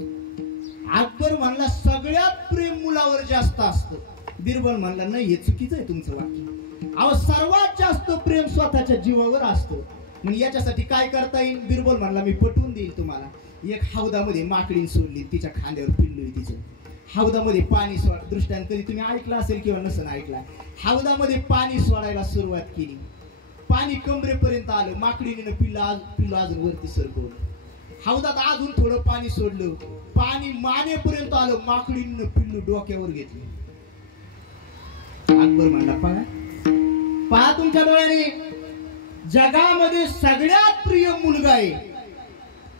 अकबर म्हणला सगळ्यात प्रेम मुलावर जास्त असतं. बिरबल म्हणला नाही, हे चुकीचं आहे तुमचं वाक्य. अहो सर्वात जास्त प्रेम स्वतःच्या जीवावर असतं. म्हणजे याच्यासाठी काय करता येईल? बिरबल म्हणला मी पटवून देईल तुम्हाला. एक हौदामध्ये माकडीन सोडली, तिच्या खांद्यावर पिल्लू तिचं. हौदामध्ये पाणी सोड. दृष्टांत कधी तुम्ही ऐकला असेल किंवा नसेल ऐकला. हौदामध्ये पाणी सोडायला सुरुवात केली, पाणी कमरेपर्यंत आलं. माकडीने पिल्लू अजून वरती सरकवलं. हौदात अजून थोडं पाणी सोडलं, पाणी मानेपर्यंत आलं. माकडीनं पिल्लू डोक्यावर घेतलं. अकबर म्हणला पहा तुमच्या डोळ्याने, जगामध्ये सगळ्यात प्रिय मुलगा आहे.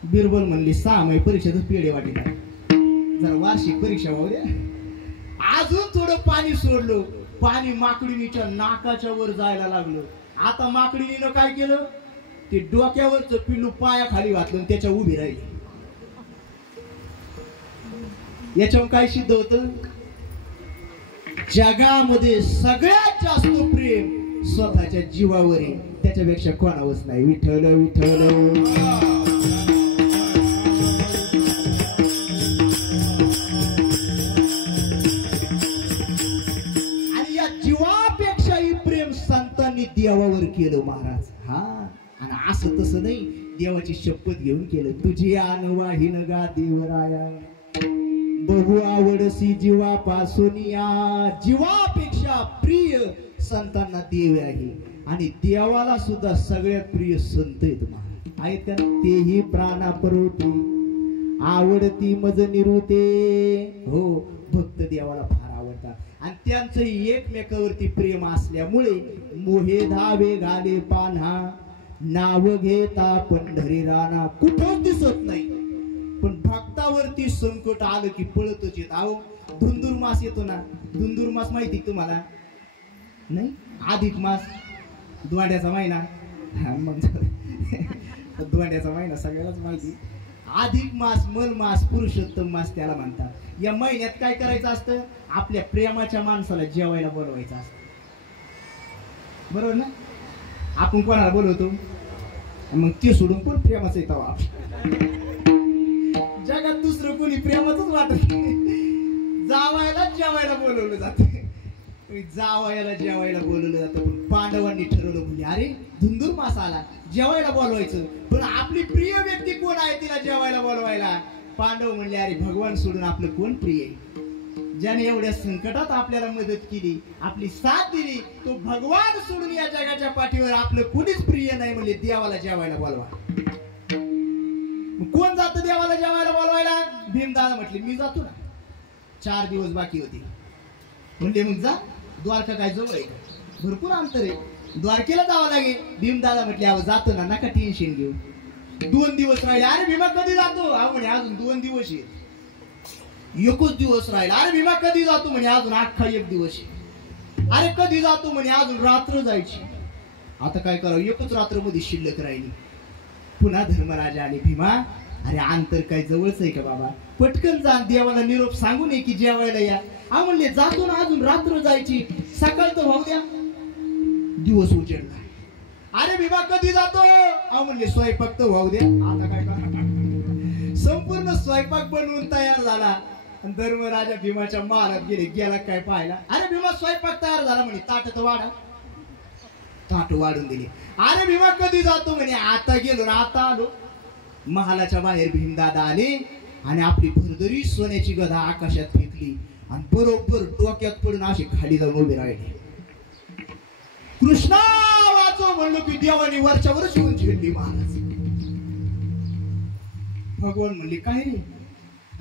बिरबल म्हणली 6 महिने परीक्षेत पेढे वाटी काय, जरा वार्षिक परीक्षा होऊ द्या. अजून थोडं पाणी सोडलं, पाणी माकडीनीच्या नाकाच्या वर जायला लागलं. आता माकडीनीनं काय केलं? ते डोक्यावरच पिल्लू पायाखाली घातलं आणि त्याच्या उभी राहिली. याच्यावर काय सिद्ध होतं? जगामध्ये सगळ्यात जास्त प्रेम स्वतःच्या जीवावर आहे, त्याच्यापेक्षा कोणावरच नाही. विठ्ठल विठ्ठल आणि या जीवापेक्षाही प्रेम संतांनी देवावर केलं महाराज. आणि असं तसं नाही, देवाची शपथ घेऊन केलं. तुझी अनवाहीन गा देवराया, बहु आवडसी जीवापासून या जीवापेक्षा प्रिय संतांना देव आहे आणि देवाला सुद्धा सगळ्यात प्रिय संत आहेत का तेही प्राणा परवते आवडती मज निरुते हो भक्त देवाला फार आवडतात आणि त्यांचं एकमेकावरती प्रेम असल्यामुळे मोहे धावे घाले पान्हा नाव घेता पंढरी राणा कुठं दिसत नाही पण भक्तावरती संकट आलं की पळतच येत आहो धुंदुरमास येतो ना धुंदुरमास माहिती तुम्हाला नाही अधिक मास द्वांड्याचा महिना मग द्वांड्याचा महिना सगळ्यालाच माहिती अधिक मास मल मास पुरुषोत्तम मास त्याला म्हणतात या महिन्यात काय करायचं असतं आपल्या प्रेमाच्या माणसाला जेवायला बोलवायचं असतं बरोबर ना आपण कोणाला बोलवतो मग ते सोडून कोण प्रेमाचं येतं जगात दुसरं कोणी प्रेमाचंच वाटत जावायला जेवायला बोलवलं जातं जावयाला जेवायला बोलवलं जातं पण पांडवांनी ठरवलं म्हणजे अरे धुंदूर मास आला जेवायला बोलवायचं पण आपली प्रिय व्यक्ती कोण आहे तिला जेवायला बोलवायला पांडव म्हणले अरे भगवान सोडून आपलं कोण प्रिय आहे ज्याने एवढ्या संकटात आपल्याला मदत केली आपली साथ दिली तो भगवान सोडून या जगाच्या पाठीवर आपलं कोणीच प्रिय नाही म्हणले देवाला जेवायला बोलवा कोण जातं देवाला जेवायला बोलवायला भीमदादा म्हटले मी जातो ना 4 दिवस बाकी होते म्हणले मग जा द्वारका काय जवळ आहे भरपूर अंतर आहे द्वारकेला जावं लागेल भीमदादा म्हटले अहो जातो ना नका टेन्शन घेऊ 2 दिवस राहिले अरे भीमा कधी जातो अहो म्हणे अजून 2 दिवस आहे 1 दिवस राहिला अरे भीमा कधी जातो म्हणे अजून अख्खा 1 दिवस आहे अरे कधी जातो म्हणे अजून रात्र जायची आता काय करावं 1च रात्र मध्ये शिल्लक राहिली पुन्हा धर्मराजा आणि भीमा अरे अंतर काय जवळच आहे का बाबा पटकन जा देवाला निरोप सांगू नये की जेवायला या हा म्हणले जातो ना अजून रात्र जायची सकाळ तर होऊ द्या दिवस उजेडला अरे भीमा कधी जातो हा म्हणले स्वयंपाक तर होऊ द्या आता काय करा संपूर्ण स्वयंपाक बनवून तयार झाला धर्मराजा भीमाच्या महालात गेला काय पाहायला अरे भीमा स्वयंपाक तयार झाला म्हणे ताट तर वाढा ताट वाढून दिली अरे भीमा कधी जातो म्हणे आता गेलो ना आता आलो महालाच्या बाहेर भीमदादा आले आणि आपली भरदरी सोन्याची गदा आकाशात फेकली आणि बरोबर डोक्यात पडून अशी खाली जाऊन उभे राहिले कृष्णा वाचो म्हणलो की देवानी वरच्यावरच येऊन झेलली महाराज भगवान म्हणले काय रे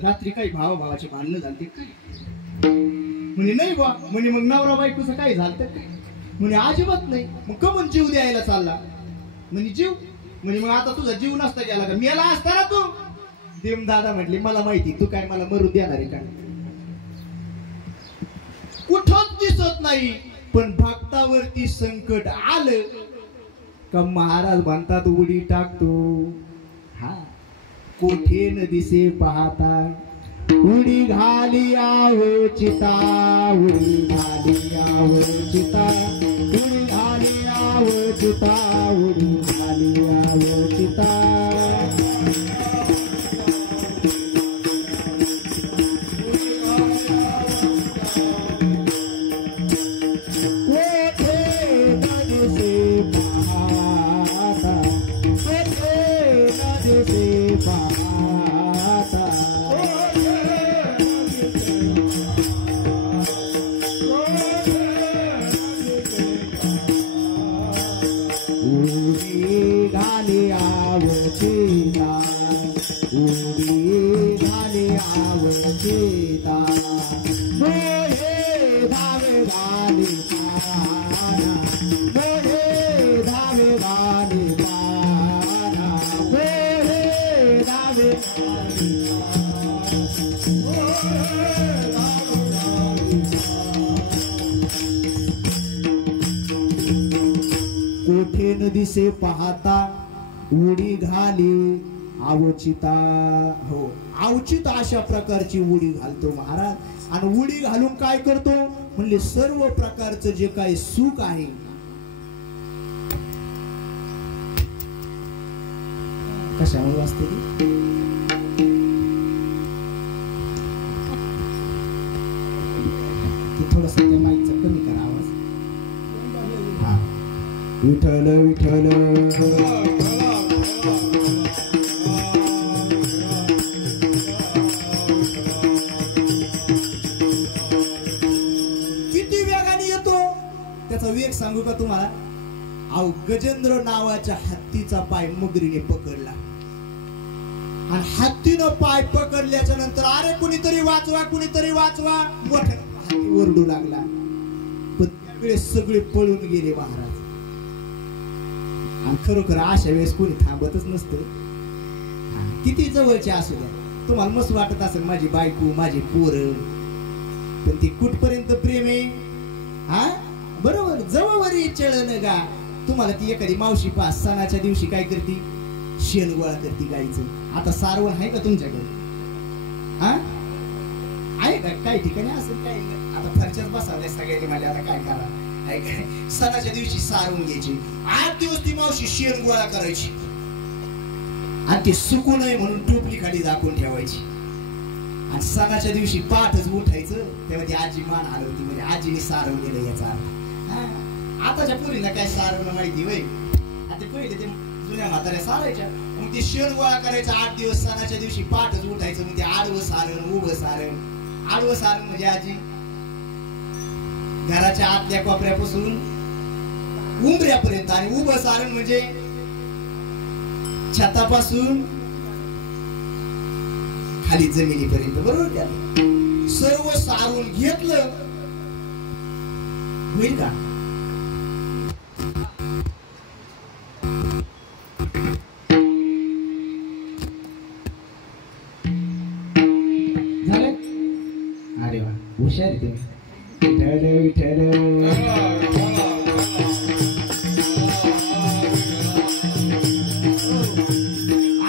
रात्री काही भावाचे भांडणं झालते काय म्हणे नाही बा म्हणे मग नवरा बायकोचं काय झालं काय म्हणे अजिबात नाही मग कमून जीव द्यायला चालला म्हणे जीव म्हणे मग आता तुझा जीव नसता गेला का मेला असता ना तू भीमदादा म्हटले मला माहिती तू काय मला मरू देणार आहे का कुठंच दिसत नाही पण भक्तावरती संकट आलं का महाराज म्हणतात उडी टाकतो हा कोठे न दिसे पाहता उडी घाली आवचिता उडी घाली आवचिता उडी घाली आवचिता उडी घाली आवचिता कोठे न दिसे पाहता उडी घाली आवचिता हो आवचित अशा प्रकारची उडी घालतो महाराज आणि उडी घालून काय करतो म्हणले सर्व प्रकारचं जे काही सुख आहे कशामुळे वाचते थोडस माईकचा कमी करा आवाज विठ्ठल विठ्ठल विवेक सांगू का तुम्हाला? अहो गजेंद्र नावाच्या हत्तीचा पाय मगरीने पकडला आणि हत्तीनं पाय पकडल्याच्या नंतर अरे कुणीतरी वाचवा कुणीतरी वाचवा मोठ्या हत्ती ओरडू लागला. पण त्यावेळेस सगळे पळून गेले महाराज. आणि खरोखर अशा वेळेस कोणी थांबतच नसतं. किती जवळचे असू द्या, तुम्हाला मस्त वाटत असेल माझी बायको माझी पोरं, पण ती कुठपर्यंत प्रेम आहे? हा बरोबर, जवळवरी चळण का. तुम्हाला ती एखादी मावशी पास सणाच्या दिवशी काय करते? शेण गोळा करते गाईचं. आता सारवण आहे का तुमच्याकडे? हा आहे का? काही ठिकाणी असेल काय? आता फरच्याच बसावल्या सगळ्यांनी मला. आता काय करा? सणाच्या दिवशी सारवून घ्यायची. 8 दिवस ती मावशी शेण गोळा करायची आणि ते सुकू नये म्हणून टोपली खाली झाकून ठेवायची. आणि सणाच्या दिवशी पाठच उठायचं, तेव्हा ती आजी मान हलवती, म्हणजे आजीने सारवलेलं याचा अर्थ. आताच्या पोरीला काय सारवणं माहिती वय? आता पहिले ते जुन्या म्हाताऱ्या सारायच्या. मग ते शेण गोळा करायचं 8 दिवस. सणाच्या दिवशी पाठच उठायचं. मग ते आडवं सारण उभं सारण. आडवं सारण म्हणजे आजी घराच्या आतल्या कोपऱ्यापासून उंबऱ्यापर्यंत, आणि उभं सारण म्हणजे छतापासून खाली जमिनीपर्यंत. बरोबर त्याला सर्व सारून घेतलं होईल का? झालं? अरे वा, हुशार आहे तुम्ही. विठ्ठल विठ्ठल.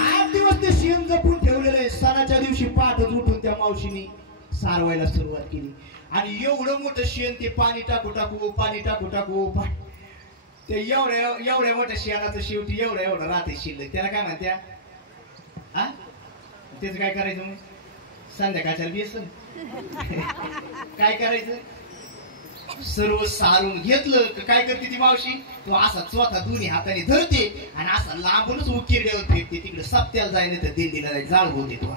8 दिवस ते शेण जपून ठेवलेलं आहे. सणाच्या दिवशी पहाटच उठून त्या मावशीने सारवायला सुरुवात केली. आणि एवढं मोठं शेण ते पाणी टाकू टाकू पाणी टाकू टाकू ते एवढ्या मोठ्या शेणाचं शेवटी एवढं राहते शिल्लक. त्याला काय म्हणत्या? हा तेच काय करायचं मग? संध्याकाळच्या बेसन काय करायचं? सर्व सारून घेतलं. काय करते ती मावशी? तो असा स्वतः दोन्ही हाताने धरते आणि असा लांबूनच उकिरड्यावर फेकते. तिकडे सप्त्याला जायला तर दिंडीला जायला जाळ होते. तो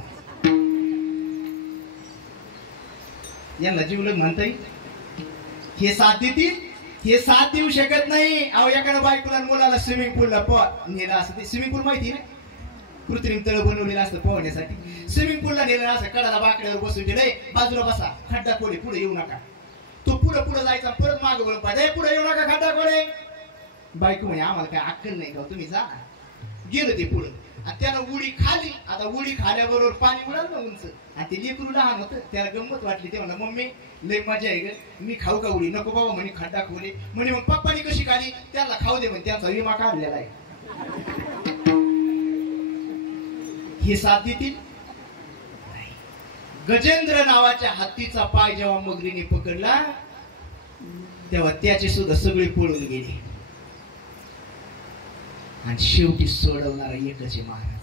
यांना जीवलग म्हणता येईल? हे साथ देतील? हे साथ देऊ शकत नाही. अहो एखाद्या बायकोला मुलाला स्विमिंग पूलला नेलं असं. ते स्विमिंग पूल माहिती ना, कृत्रिम तळ बनवलेलं असतं पोहण्यासाठी. स्विमिंग पूलला नेलं असं, कडाला बाकड्यावर बसून दिलंय, बाजूला बसा, खड्डा खोले, पुढे येऊ नका. तो पुढे जायचा, परत मागे वळून पाहिजे, पुढे येऊ नका, खड्डा खोले. बायको म्हणे आम्हाला काय अक्कल नाही का, तुम्ही जा. गेलं ते पुढे, त्यानं उडी खाली. आता उडी खाल्याबरोबर पाणी उडाल ना उंच, आणि ते लेकरू लहान होतं, त्याला गंमत वाटली. ते म्हणा मम्मी लय मजा आहे ग, मी खाऊ का उडी? नको बाबा म्हणे, खड्डा खोले म्हणे. मग पप्पानी कशी खाली? त्याला खाऊ दे म्हणे, त्यांचा विमा काढलेला आहे. हे साथ देतील? गजेंद्र नावाच्या हत्तीचा पाय जेव्हा मगरीने पकडला तेव्हा त्याचे सुद्धा सगळे पळून गेले. आणि शेवटी सोडवणारा एकच आहे महाराज.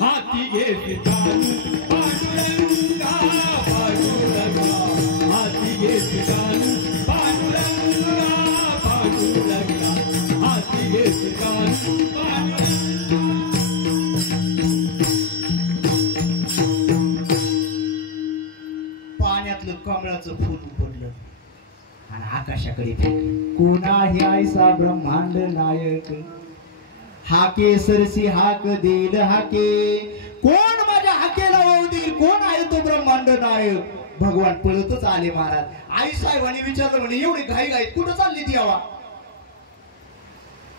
हाती घे फूल उपडलं आणि आकाशाकडे फेकलं. कोण आहे ऐसा ब्रह्मांड नायक, हाके सरसी हाक देईल हाके, कोण माझ्या हाकेला वाहू देईल, कोण आहे तो ब्रह्मांड नायक. भगवान पळतच आले महाराज. आई साहेबांनी विचारलं म्हणे एवढी घाई घाई कुठं चालली देवा.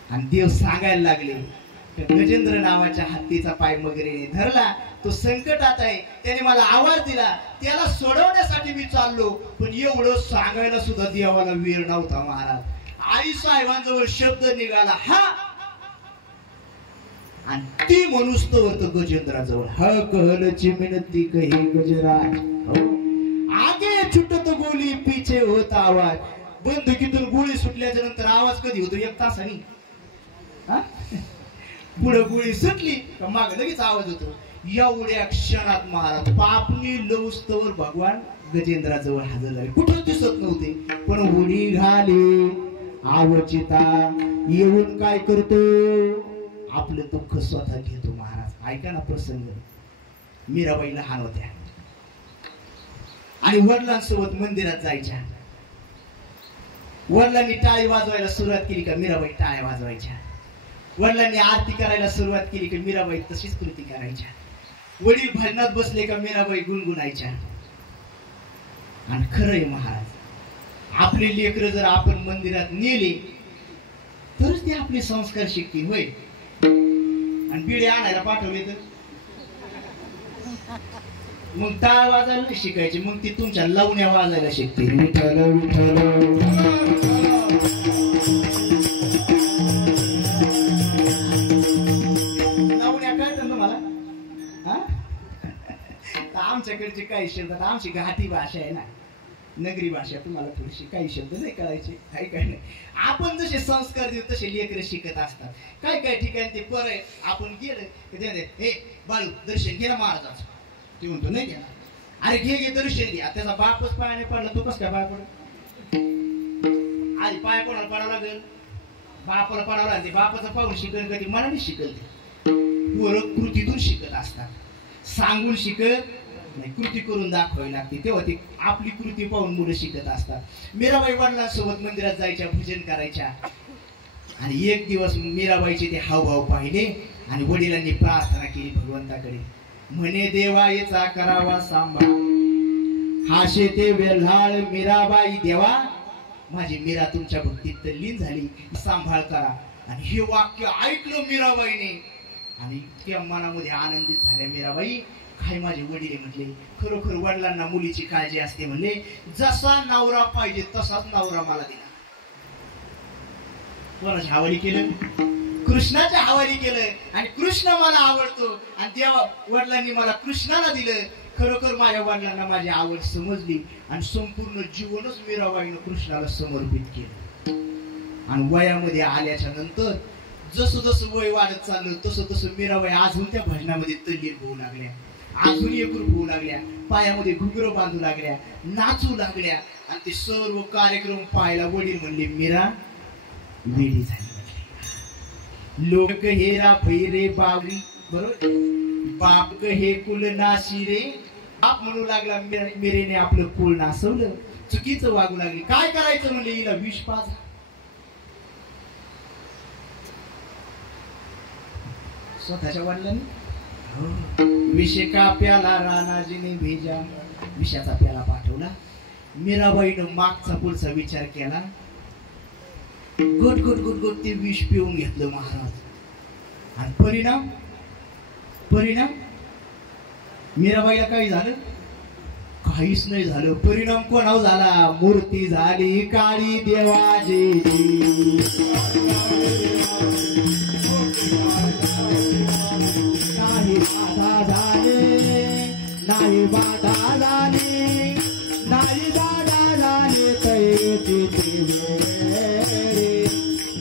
आणि देव सांगायला लागले गजेंद्र नावाच्या हत्तीचा पाय वगैरे धरला, तो संकटात आहे, त्याने मला आवाज दिला, त्याला सोडवण्यासाठी मी चाललो. पण एवढं सांगायला सुद्धा देवाला वेळ नव्हता महाराज. आई साहेबांजवळ शब्द निघाला हा, आणि ती मनुष्यवर तर गजेंद्राजवळ ह कहलची मिनती कही गजराज, आगे छुटत गोली पीछे होता आवाज. बंदुकीतून गोळी सुटल्याच्या नंतर आवाज कधी होतो? एक तासानी. पुढे गोळी सुटली का माग लगेच आवाज होतो. एवढ्या क्षणात महाराज पापणी लवस्तवर भगवान गजेंद्राजवळ हजर झाले. कुठं दिसत नव्हते, पण उडी घाली आवचिता येऊन काय करतो, आपलं दुःख स्वतः घेतो महाराज. ऐका ना प्रसंग. मीराबाई लहान होत्या आणि वडिलांसोबत मंदिरात जायच्या. वडिलांनी टाळी वाजवायला सुरुवात केली का मीराबाई टाळ्या वाजवायच्या. वडिलांनी आरती करायला सुरुवात केली का मीराबाई तशीच कृती करायच्या. वडील भजनात बसले का मीराबाई गुणगुणायच्या. आणि खरंय महाराज, आपले लेकरं जर आपण मंदिरात नेले तरच ते आपले संस्कार शिकतील. होय, आणि बिडे आणायला पाठवले तर मग टाळ वाजायला नाही शिकायचे, मग ती तुमच्या लावण्या वाजायला शिकतील. विठ्ठल विठ्ठल लावण्या कळतात तुम्हाला? आमच्याकडचे काही शब्द, आमची घाटी भाषा आहे ना, नगरी भाषा, तुम्हाला थोडीशी काही शब्द नाही कळायचे. काही काही नाही. आपण जसे संस्कार देऊ तसे लेकरं शिकत असतात. काय काय ठिकाणी ते पर आपण गेलं हे बाळू दर्शन घे ना महाराजांचं, ते म्हणतो नाही घ्या. अरे घे घे दर्शन घ्या. त्याचा बापच पायाने पडला, तो कस काय पाय पड? आधी पाय कोणाला पडावं लागेल? बापाला पडावं लागते. बापाचं पाहून शिकल कधी मनाने शिकल. पोरं कृतीतून शिकत असतात, सांगून शिकत नाही, कृती करून दाखवावी लागते. तेव्हा ती आपली कृती पाहून मुलं शिकत असतात. मीराबाई वडिलांसोबत मंदिरात जायच्या, भजन करायच्या. आणि एक दिवस मीराबाईचे ते हावभाव पाहिले आणि वडिलांनी प्रार्थना केली भगवंताकडे. म्हणे देवा याचा करावा सांभाळ, हाशे ते वेल्हाळ मीराबाई देवा, माझी मीरा तुमच्या भक्तीत तल्लीन झाली, सांभाळ करा. आणि हे वाक्य ऐकलं मीराबाईने आणि इतक्या मनामध्ये आनंदित झाल्या मीराबाई. काय माझे वडील म्हटले, खरोखर वडिलांना मुलीची काळजी असते म्हणले. जसा नवरा पाहिजे तसाच नवरा मला दिला. कोणाच्या हवाली केलं? कृष्णाच्या हवाली केलं. आणि कृष्ण मला आवडतो आणि देवा वडिलांनी मला कृष्णाला दिलं. खरोखर माझ्या वडिलांना माझी आवड समजली आणि संपूर्ण जीवनच मीराबाईनं कृष्णाला समर्पित केलं. आणि वयामध्ये आल्याच्या नंतर जसं जसं वय वाढत चाललं तसं तसं मीराबाई अजून त्या भजनामध्ये तल्लीन होऊ लागल्या, अजून एकरूप होऊ लागल्या, पायामध्ये घुंगरं बांधू लागल्या, नाचू लागल्या. आणि ते सर्व कार्यक्रम पाहायला वडील म्हणले मीरा वेडी झाली. लोक हेरा भैरे बावरी, बरोबर, बाप हे कुल नाशी रे. बाप म्हणू लागला मीरेने आपलं कुल नासवलं, चुकीचं वागू लागली. काय करायचं म्हणले, हिला विष पाजा. स्वतःच्या वडिलांनी विषे का प्याला राणाजीने भेजा, विषाचा प्याला पाठवला. मीराबाईनं मागचा पुढचा विचार केला. गुट गुट गुट गुट ते विष पिऊन घेतलं महाराज. आणि परिणाम मीराबाईला काही झालं? काहीच नाही झालं. परिणाम कोणावर झाला? मूर्ती झाली काळी देवाची. नाही बाधा झाले, नाही बाधा झाली, नाही दादा झाले तैची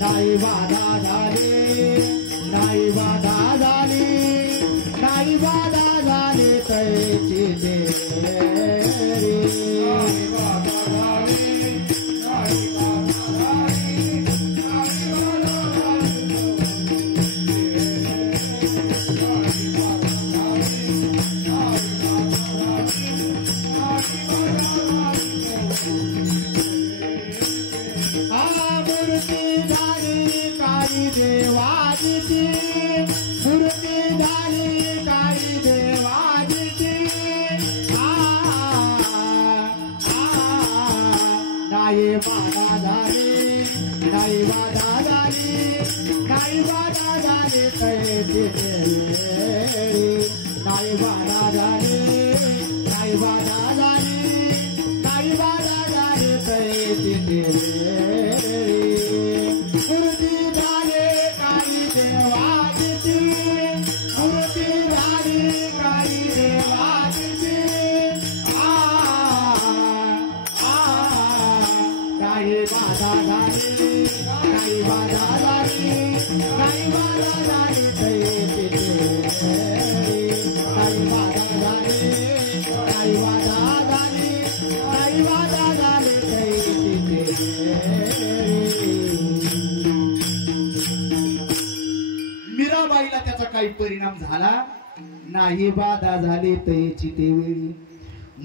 नाही बाधा झाले, नाही बाधा झाली, नाही बाधा झाले तैची नाही बाधा झाली, नाही बाधा झाली, नाही बाधा झाली तैची देवी, नाही बाधा झाली, नाही बाधा झाली, नाही बाधा झाली तैची देवी, मूर्ती झाली काही देवाची, मूर्ती झाली काही देवाची, काही बाधा झाली, काही बाधा झाली, काही बाधा झाली तैची देवी, काही बाधा झाली, काही बाधा झाली, काही बाधा झाली तैची देवी. मीराबाईला त्याचा काही परिणाम झाला नाही, बाधा झाली तैची देवी,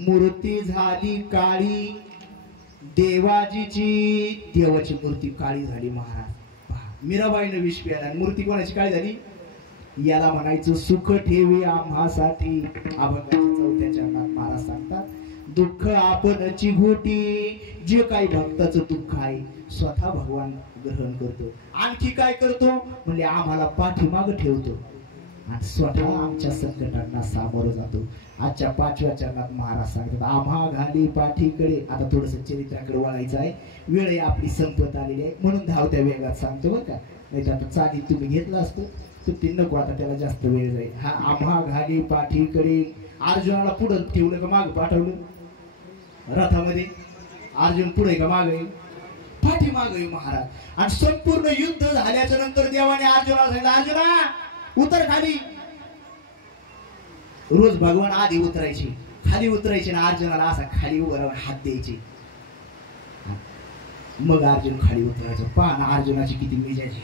मूर्ती झाली काळी देवाजीची, देवाची मूर्ती काळी झाली. महाराज पहा, मीराबाईने विष प्याला, मूर्ती कोणाची काळी झाली? याला म्हणायचं सुख ठेवी आम्हासाठी. अभंगाच्या 4थ्या चरणात महाराज सांगतात, दुःख आपणची घोटी, जे काही भक्ताचं दुःख आहे स्वतः भगवान ग्रहण करतो. आणखी काय करतो म्हणजे आम्हाला पाठीमाग ठेवतो आणि स्वतः आमच्या संकटांना सामोरं जातो. आजच्या 5व्या चरणात महाराज सांगतात, आम्हा घाली पाठीकडे. आता थोडस चरित्राकडे वळायचं आहे, वेळ आहे आपली संपत आलेली आहे म्हणून धावत्या वेगात सांगतो बरं का, नाही तर आता चाली तुम्ही घेतला असतो तर ते नको, आता त्याला जास्त वेळ जाईल. हा, आम्हा घाली पाठीकडे. अर्जुनाला पुढं ठेवलं का माग पाठवलं? रथामध्ये अर्जुन पुढे का माग आहे? पाठीमाग आहे महाराज. आणि संपूर्ण युद्ध झाल्याच्या नंतर देवाने अर्जुनाला सांगितलं, अर्जुना उतर खाली. रोज भगवान आधी उतरायचे, खाली उतरायचे ना अर्जुनाला असा खाली उभं राहून हात द्यायचे, मग अर्जुन खाली उतरायचं. पहा ना अर्जुनाची किती मेजाजी,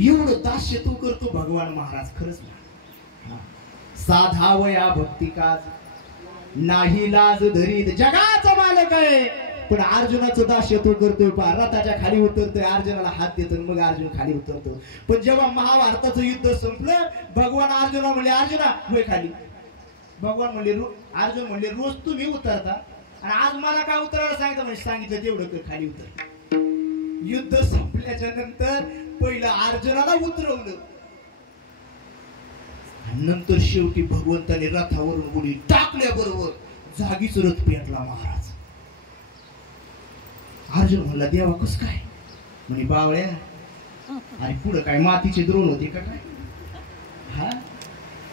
एवढं दास्य तू करतो भगवान महाराज. खरंच ना, साधावया भक्ती काज, नाही लाज धरीत, जगाचा मालक आहे पण अर्जुनाचं दास्य तो करतोय. पहा, रथाच्या खाली उतरतोय, अर्जुनाला हात देतो, मग अर्जुन खाली उतरतो. पण जेव्हा महाभारताचं युद्ध संपलं, भगवान अर्जुना म्हणले, अर्जुना होय खाली. भगवान म्हणले, अर्जुन म्हणले, रोज तुम्ही उतरता आणि आज मला काय उतरायला सांगितलं? म्हणजे सांगितलं तेवढं कर, खाली उतर. युद्ध संपल्याच्या नंतर पहिलं अर्जुनाला उतरवलं, नंतर शेवटी भगवंताने रथावरून उडी टाकल्याबरोबर जागीच रथ पेटला महाराज. अर्जुन म्हणला, देवा कस काय? म्हणे, बावळ्या आणि पुढे काय मातीचे द्रोण होते का काय? हा,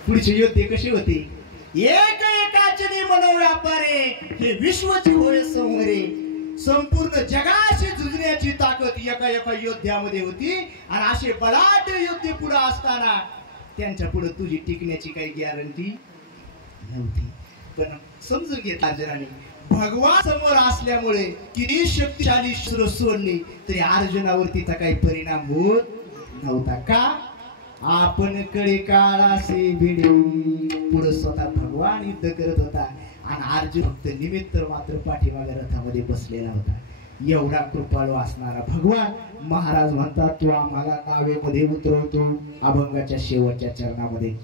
पुढचे योद्धे कसे होते? एक एकाचनी मनोव्यापारे, हे विश्वची होय संवरे. संपूर्ण जगाशी झुंजण्याची ताकद एका एका योद्ध्यामध्ये होती. आणि असे बलाढ्य योद्धे पुढे असताना त्यांच्या पुढे तुझी टिकण्याची काही गॅरंटी नव्हती. पण समजून घेतला अर्जुनाने, भगवान समोर असल्यामुळे किती शक्तिशाली शस्त्र सोडली तरी अर्जुनावरतीचा काही परिणाम होत नव्हता. का? आपण कडे काळासे भिडे. पुढे स्वतः भगवान युद्ध करत होता आणि अर्जुन फक्त निमित्त मात्र पाठीमागे रथामध्ये बसलेला होता. एवढा कृपाळू असणारा भगवान महाराज म्हणतात, तू आम्हाला नावेमध्ये उतरवतो. अभंगाच्या शेवटच्या चरणामध्ये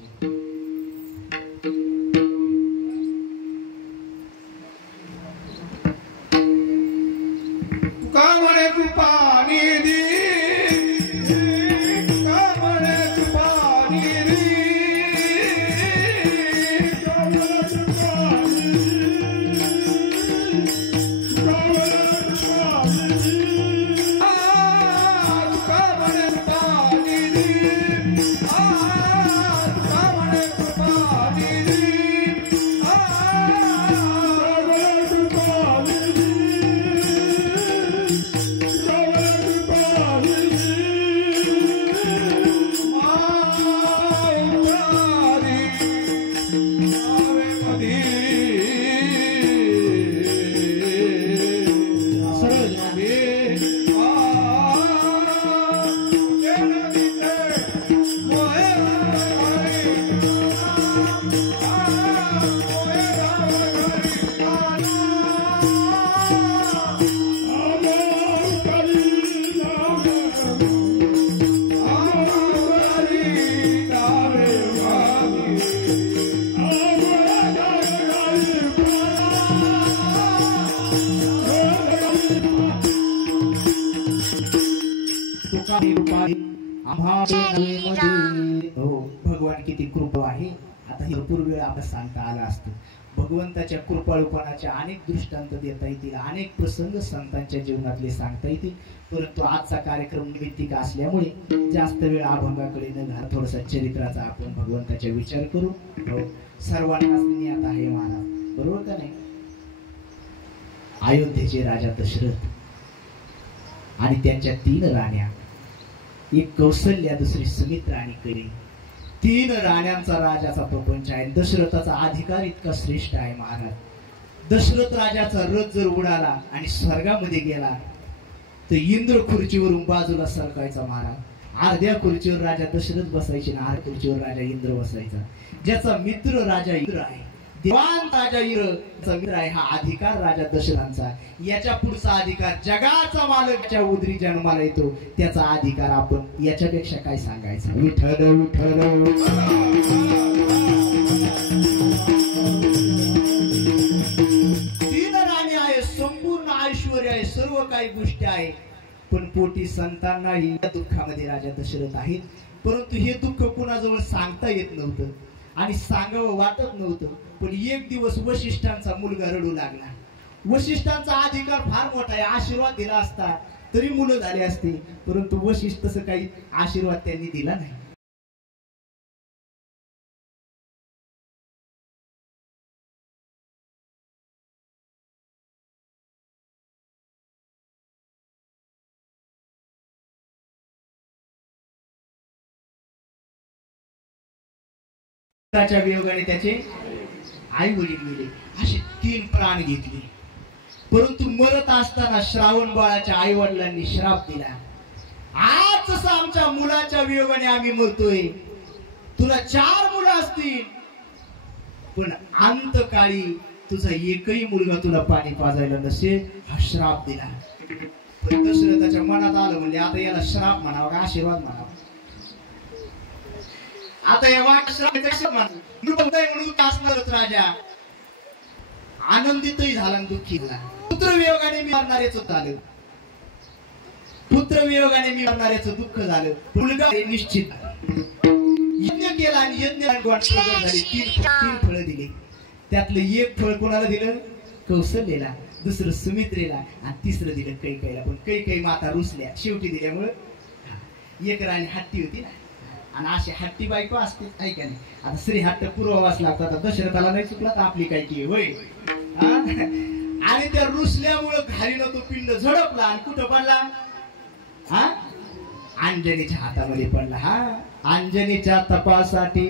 हो भगवान किती कृपा आहे. आता भरपूर वेळ आपण सांगता आला असतो. भगवंताच्या कृपाळूपणाच्या अनेक दृष्टांत देता येतील, अनेक प्रसंग संतांच्या जीवनातले सांगता येतील, परंतु आजचा कार्यक्रम निमित्तिक असल्यामुळे जास्त वेळ अभंगाकडे न घाल थोडासा चरित्राचा आपण भगवंताचा विचार करू. हो सर्वांनाच ज्ञात आहे महाराज, बरोबर का नाही. अयोध्येचे राजा दशरथ आणि त्यांच्या 3 राण्या, एक कौसल्या, दुसरी सुमित्रा आणि कैकेयी. 3 राण्यांचा राजाचा प्रपंच आहे. दशरथाचा अधिकार इतका श्रेष्ठ आहे महाराज. दशरथ राजाचा रथ जर उडाला आणि स्वर्गामध्ये गेला तर इंद्र खुर्चीवरून बाजूला सरकायचा महाराज. अर्ध्या खुर्चीवर राजा दशरथ बसायचे आणि अर्ध्या खुर्चीवर राजा इंद्र बसायचा. ज्याचा मित्र राजा इंद्र आहे, देवान राजा इंद्रचा मित्र आहे, हा अधिकार राजा दशरथांचा. याच्या पुढचा अधिकार जगाचा मालकच्या उदरी जन्माला येतो, त्याचा अधिकार आपण याच्यापेक्षा काय सांगायचा. विठ्ठल विठ्ठल. 3 राणी आहे, संपूर्ण ऐश्वर्य आहे, सर्व काही गोष्टी आहे, पण पोटी संतांनाही दुःखामध्ये राजा दशरथ आहेत. परंतु हे दुःख कुणाजवळ सांगता येत नव्हतं आणि सांगावं वाटत नव्हतं. पण एक दिवस वशिष्ठांचा मुलगा रडू लागला. वशिष्ठांचा अधिकार फार मोठा आहे, आशीर्वाद दिला असता तरी मुलं झाले असते, परंतु वशिष्ठ तसं काही आशीर्वाद त्यांनी दिला नाही. त्याच्या वियोगाने त्याचे आई वडील गेले, असे 3 प्राण घेतले. परंतु मरत असताना श्रावण बाळाच्या आई वडिलांनी श्राप दिला. आज जसं आमच्या मुलाच्या वियोगाने आम्ही मरतोय, तुला 4 मुलं असतील पण अंतकाळी तुझा एकही मुलगा तुला पाणी पाजायला नसेल, हा श्राप दिला. पण दशरथाच्या मनात आलं, म्हणजे आता याला श्राप म्हणावा का आशीर्वाद म्हणावा. आता या म्हणून असणारच राजा आनंदितही झाला आणि दुःखी झाला. पुत्र वियोगाने मी मरणारेच झालं, पुत्र वियोगाने मी मरणारेच दुःख झालं. मुलगा निश्चित. यज्ञ केला आणि यज्ञ झाली. 3 फळं दिली. त्यातलं एक फळ कोणाला दिलं? कौसल्याला, दुसरं सुमित्रेला आणि तिसरं दिलं कैकेयीला. पण कैकेयी माता रुसल्या शेवटी दिल्यामुळं. एक राणी हट्टी होती ना, आणि अशी हट्टी बायको असते काय का नाही. आता स्त्री हट्ट पुरवावाच लागतात. दशरथाला नाही चुकला तर आपली काय की होय. आणि त्या रुसल्यामुळं घालीनं तो पिंड झडपला आणि कुठं पडला? हा अंजनीच्या हातामध्ये पडला. हा अंजनीच्या तपासाठी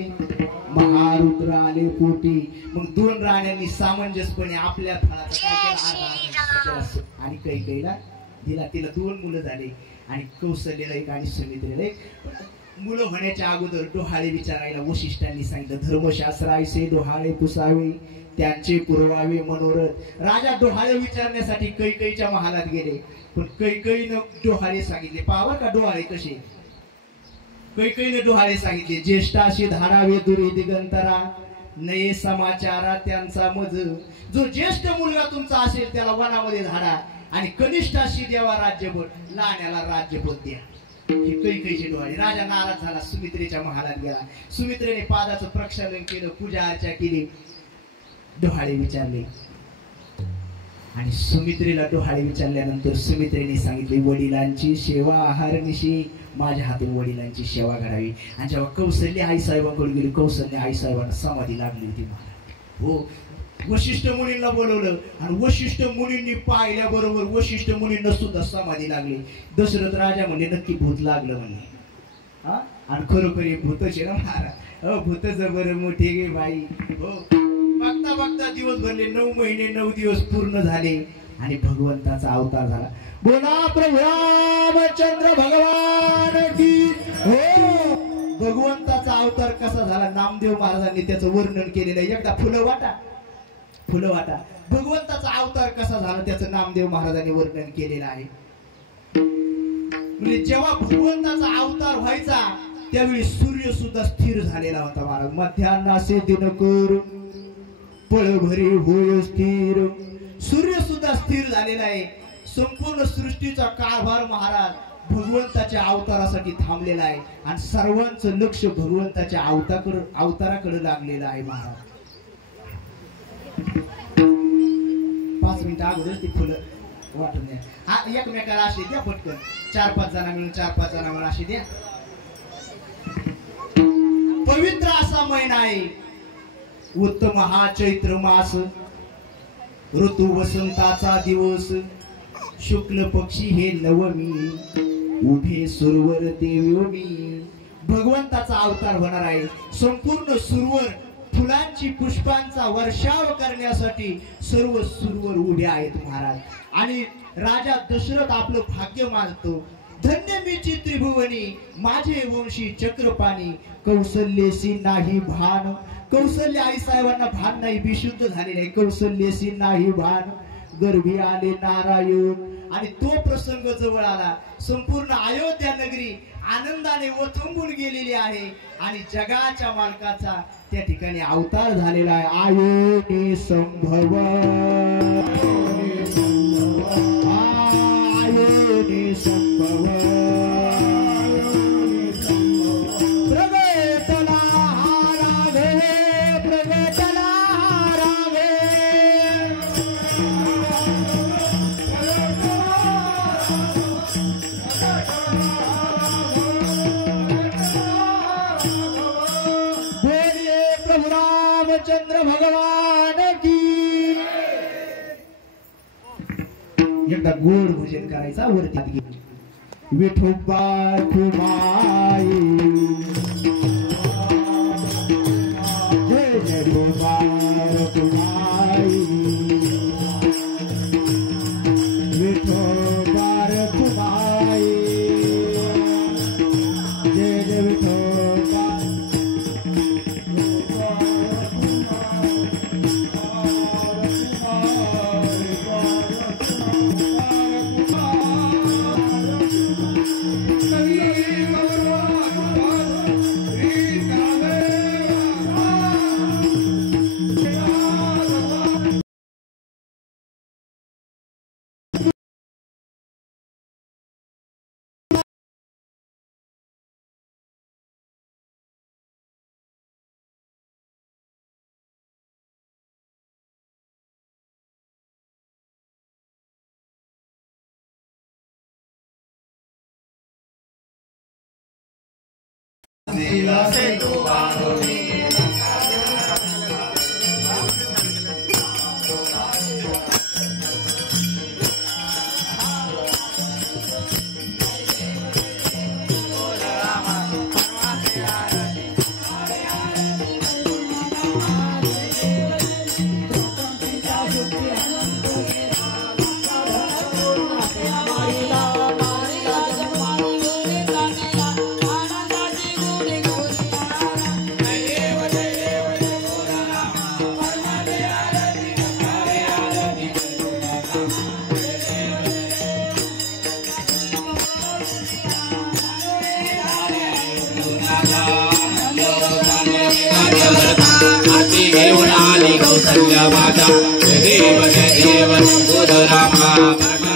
महारुद्र आले पोटी. मग 2 राण्यांनी सामंजस्यपणे आपल्या फळाचा काय केला आणि कैकेयीला दिला. तिला 2 मुलं झाली आणि कौसल्याला एक आणि सुमित्रेला एक. मुलं होण्याच्या अगोदर डोहाळे विचारायला वशिष्ठांनी सांगितलं. धर्मशास्त्र ऐसे डोहाळे पुसावे, त्यांचे पुरवावे मनोरथ. राजा डोहाळे विचारण्यासाठी कैकेयीच्या महालात गेले, पण कैकेयीनं डोहाळे सांगितले. पावा का डोहाळे कसे. कैकेयीने डोहाळे सांगितले. ज्येष्ठाशी धारावे दुरी दिगंतरा, नये समाचारा त्यांचा मज. जो ज्येष्ठ मुलगा तुमचा असेल त्याला वनामध्ये धाडा आणि कनिष्ठाशी द्यावा राज्यपद, लहान्याला राज्यपद द्या. ही कैकेयीचे डोहाळे. राजा नाराज झाला, सुमित्रेच्या महालात गेला. सुमित्रेने पादाचं प्रक्षालन केलं, पूजा अर्चा केली. डोहाळे विचारले आणि सुमित्रेला डोहाळे विचारल्यानंतर सुमित्रेने सांगितले, वडिलांची सेवा आहारनिशी माझ्या हातून वडिलांची सेवा करावी. आणि जेव्हा कौसल्या आई साहेबांकडे गेली, कौसल्या आई साहेबांना समाधी लागली होती महाराज. हो वशिष्ठ मुनींना बोलवलं आणि वशिष्ठ मुनींनी पाहिल्याबरोबर वशिष्ठ मुनींना सुद्धा समाधी लागली. दशरथ राजा म्हणले नक्की भूत लागलं म्हणले. हा आणि खरोखर हे भूतच आहे ना महाराज. भूत जबर मोठे गे बाई. हो बघता बघता दिवस भरले, 9 महिने 9 दिवस पूर्ण झाले आणि भगवंताचा अवतार झाला. बोला प्रभू रामचंद्र भगवान की हो. भगवंताचा अवतार कसा झाला नामदेव महाराजांनी त्याचं वर्णन केलेलं आहे. एकदा फुलं वाटा भगवंताचा अवतार कसा झाला त्याचं नामदेव महाराजांनी वर्णन केलेलं आहे. म्हणजे जेव्हा भगवंताचा अवतार व्हायचा त्यावेळी सूर्य सुद्धा स्थिर झालेला होता महाराज. मध्यान्नासे दिनकर पळभरी होय स्थिर. सूर्य सुद्धा स्थिर झालेला आहे. संपूर्ण सृष्टीचा कारभार महाराज भगवंताच्या अवतारासाठी थांबलेला आहे आणि सर्वांचं लक्ष भगवंताच्या अवताराकडे लागलेलं आहे महाराज. 5 मिनिटं अगोदर ती फुलं वाटून द्या. हा एकमेकाला अशी द्या पटकन, 4-5 जण मिळून 4-5 जण मिळून अशी द्या. पवित्र असा महिना आहे, उत्तम हा चैत्र मास, ऋतू वसंताचा दिवस, शुक्ल पक्षी हे नवमी, उभे सुरवर देवयोमी. भगवंताचा अवतार होणार आहे. संपूर्ण सुरवर फुलांची पुष्पांचा वर्षाव करण्यासाठी सर्व सुरवर उभे आहेत महाराज. आणि राजा दशरथ आपलं भाग्य मानतो. धन्य मीची त्रिभुवनी, माझे वंशी चक्रपाणी, कौशल्यसी नाही भान. कौशल्य आई साहेबांना भान नाही, विशुद्ध झालेले आहे. कौशल्यसी नाही भान, गर्भी आले नारायण. आणि तो प्रसंग जवळ आला. संपूर्ण अयोध्या नगरी आनंदाने वथंबून गेलेली आहे आणि जगाच्या मालकाचा त्या ठिकाणी अवतार झालेला आहे. आयोने संभव, आयोने संभव, प्रगतला हारावे, प्रगतला हारावे. चंद्र भगवान की. एकदा गोड भजन करायचा वरती. विठोबा ठुमाई, जय जय विठोबा ठुमाई, विठोबा ठुमाई, जय जय विठोबा. Se tu कौसल्या माता, जय देव शंभुधरामा.